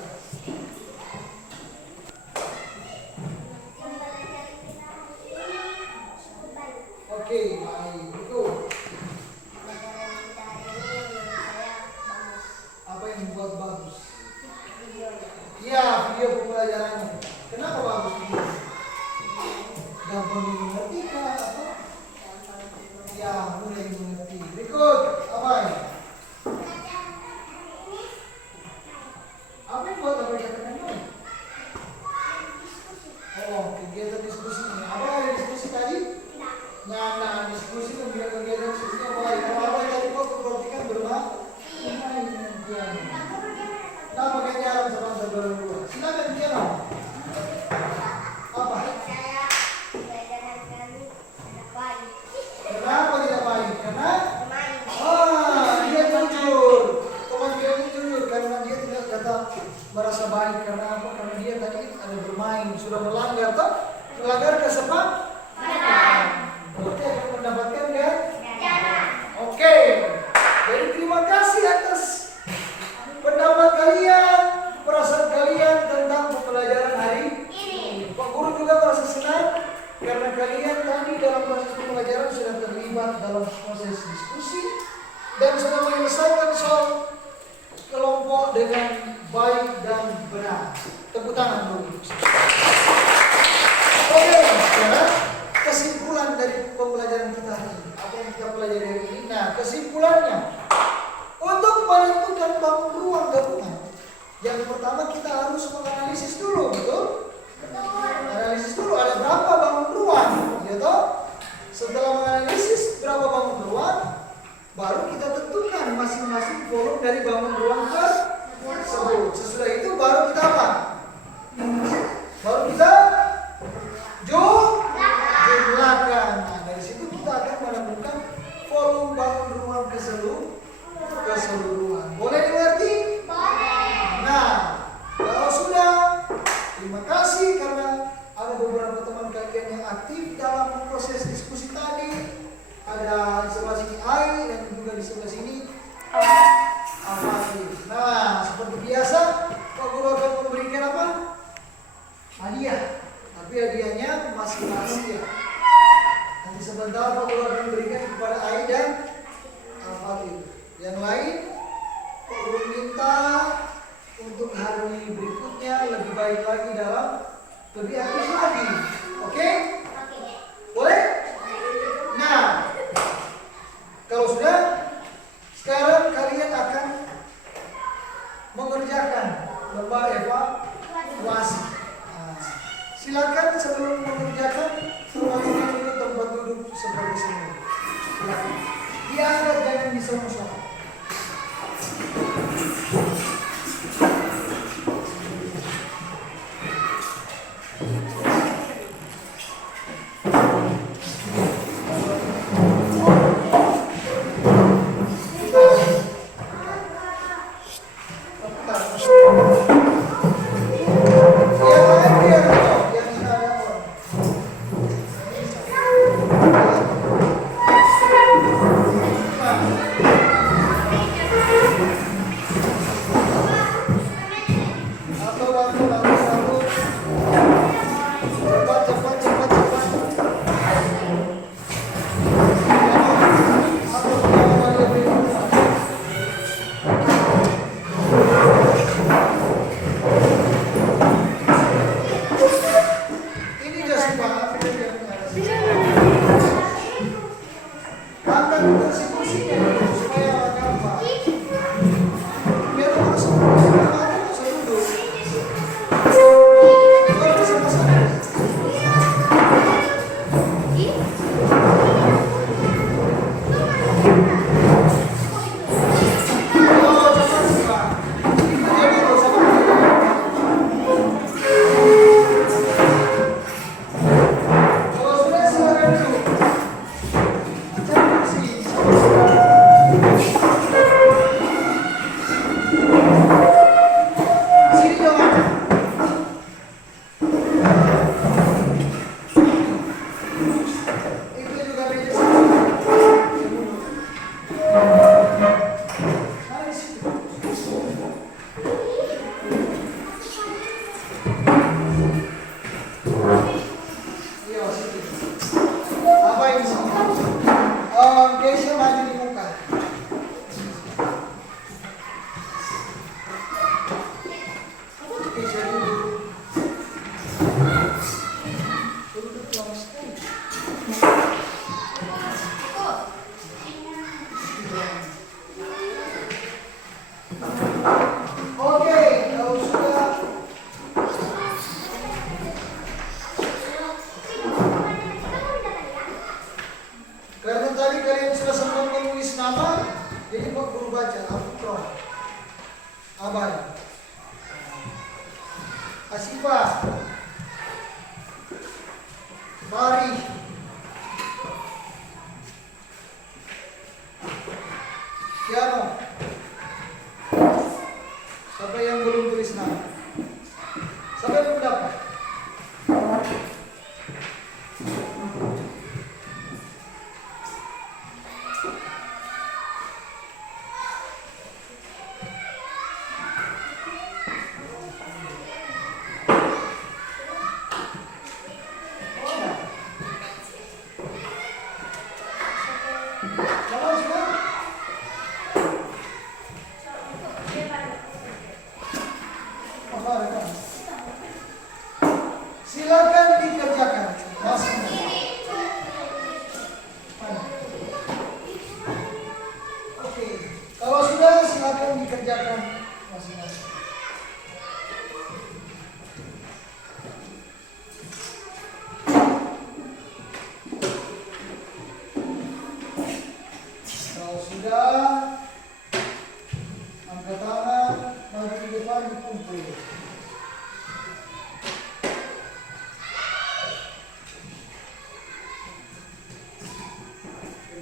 Oke, baik. Itu. Apa yang membuat bagus? Ya, video pembelajarannya. Kenapa bagus video? Gampang dimengerti kah? Atau? Ya, mudah dimengerti. Berikut, apa ini? Apa yang buat apa katakan baik? Oh, kegiatan diskusi ini. Apa ada diskusi tadi? Nah, diskusi dan kegiatan diskusinya baik. Kalau apa yang tadi kok perhatikan bermain dengan piano. Nah, pakai jalan sama berdua. Silakan piano. Apa? Kenapa tidak baik? Karena dia jujur. Teman dia ini jujur karena dia tidak kata merasa baik karena apa? Karena dia tadi ada bermain, sudah melanggar toh? Melanggar kesepakatan. Berarti akan mendapatkan kan? Oke. Jadi terima kasih atas pendapat kalian, perasaan kalian tentang pembelajaran hari ini. Pak Guru juga merasa senang karena kalian tadi dalam proses pembelajaran sudah terlibat dalam proses diskusi dan sudah menyelesaikan soal kelompok dengan baik dan benar. Tepuk tangan dulu. Oke, sekarang kesimpulan dari pembelajaran kita hari ini. Apa yang kita pelajari hari ini? Nah, kesimpulannya untuk menentukan bangun ruang gabungan. Yang pertama kita harus menganalisis dulu, betul? beberapa teman kalian yang aktif dalam proses diskusi tadi. Ada di sebelah sini Ai dan juga di sebelah sini Afati. Nah, seperti biasa, Pak Guru akan memberikan apa? Hadiah. Tapi hadiahnya masih rahasia. Nanti sebentar Pak Guru akan memberikan kepada Ai dan Afati. Yang lain, Pak Guru minta untuk hari berikutnya lebih baik lagi dalam lebih aktif lagi. Oke? Boleh? Nah, kalau sudah, sekarang kalian akan mengerjakan lomba evaluasi. Nah, silakan sebelum mengerjakan teman-teman dulu tempat duduk seperti semua. Silakan. Diangkat jangan disongong-songong.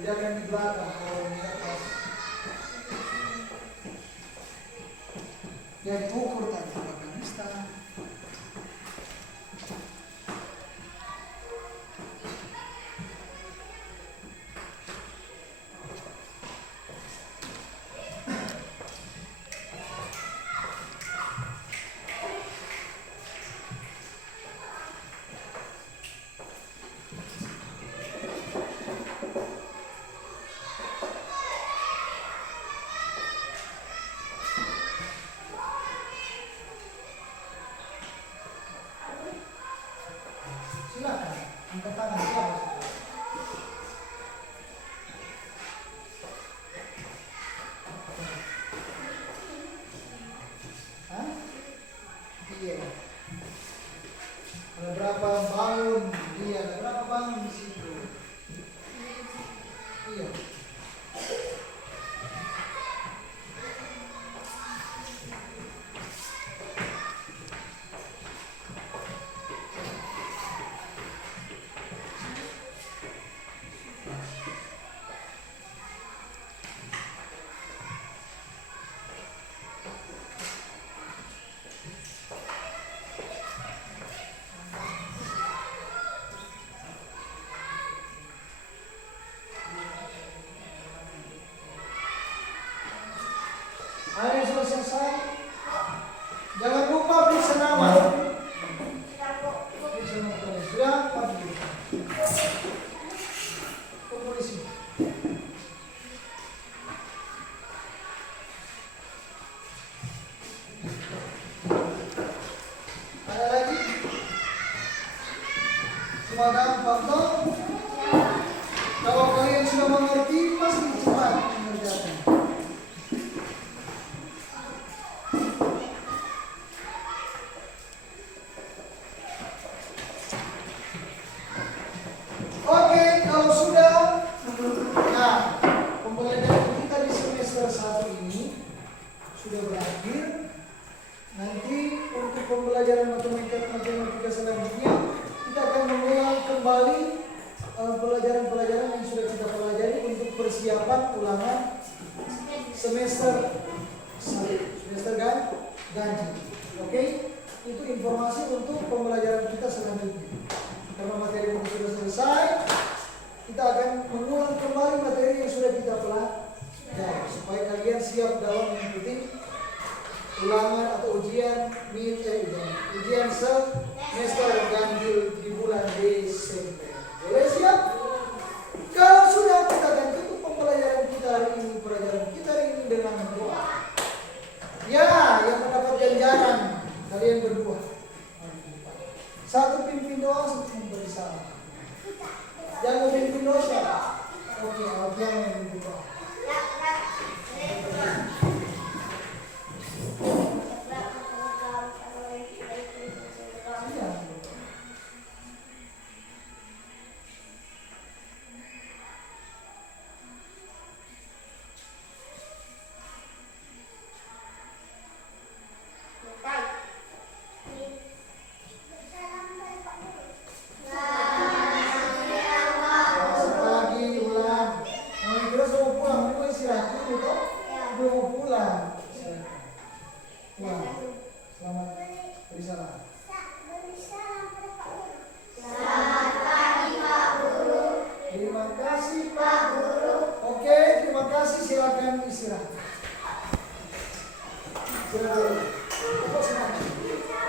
Kerjakan di belakang kalau di atas. Ya diukur tadi Afghanistan. Angkat tangan siapa? Hah? Iya. Ada berapa bangun? Iya, ada berapa bangun di situ? Iya. Ayo sudah selesai. Jangan lupa periksa nama. Periksa nama. Sudah, pagi. Kumpul di sini. Ada lagi? Semua gampang toh? Kalau kalian sudah mengerti, pasti cepat mengerjakan. Oke, kalau sudah, nah, pembelajaran kita di semester 1 ini sudah berakhir. Nanti untuk pembelajaran matematika selanjutnya, kita akan mengulang kembali pelajaran-pelajaran yang sudah kita pelajari untuk persiapan ulangan semester 1, semester ganjil. Oke, itu informasi untuk pembelajaran kita selanjutnya. Karena materi ini sudah selesai, kita akan mengulang kembali materi yang sudah kita pelajari supaya kalian siap dalam mengikuti ulangan atau ujian semester ganjil di bulan Desember. Boleh siap? Kalau sudah, kita akan tutup pembelajaran kita hari ini, pelajaran kita hari ini dengan doa. Ya, yang mendapat ganjaran kalian berdua. Satu pimpin doa, satu memberi salam. Jangan pimpin doa siapa? Oke, yang pimpin doa. Silakan istirahat.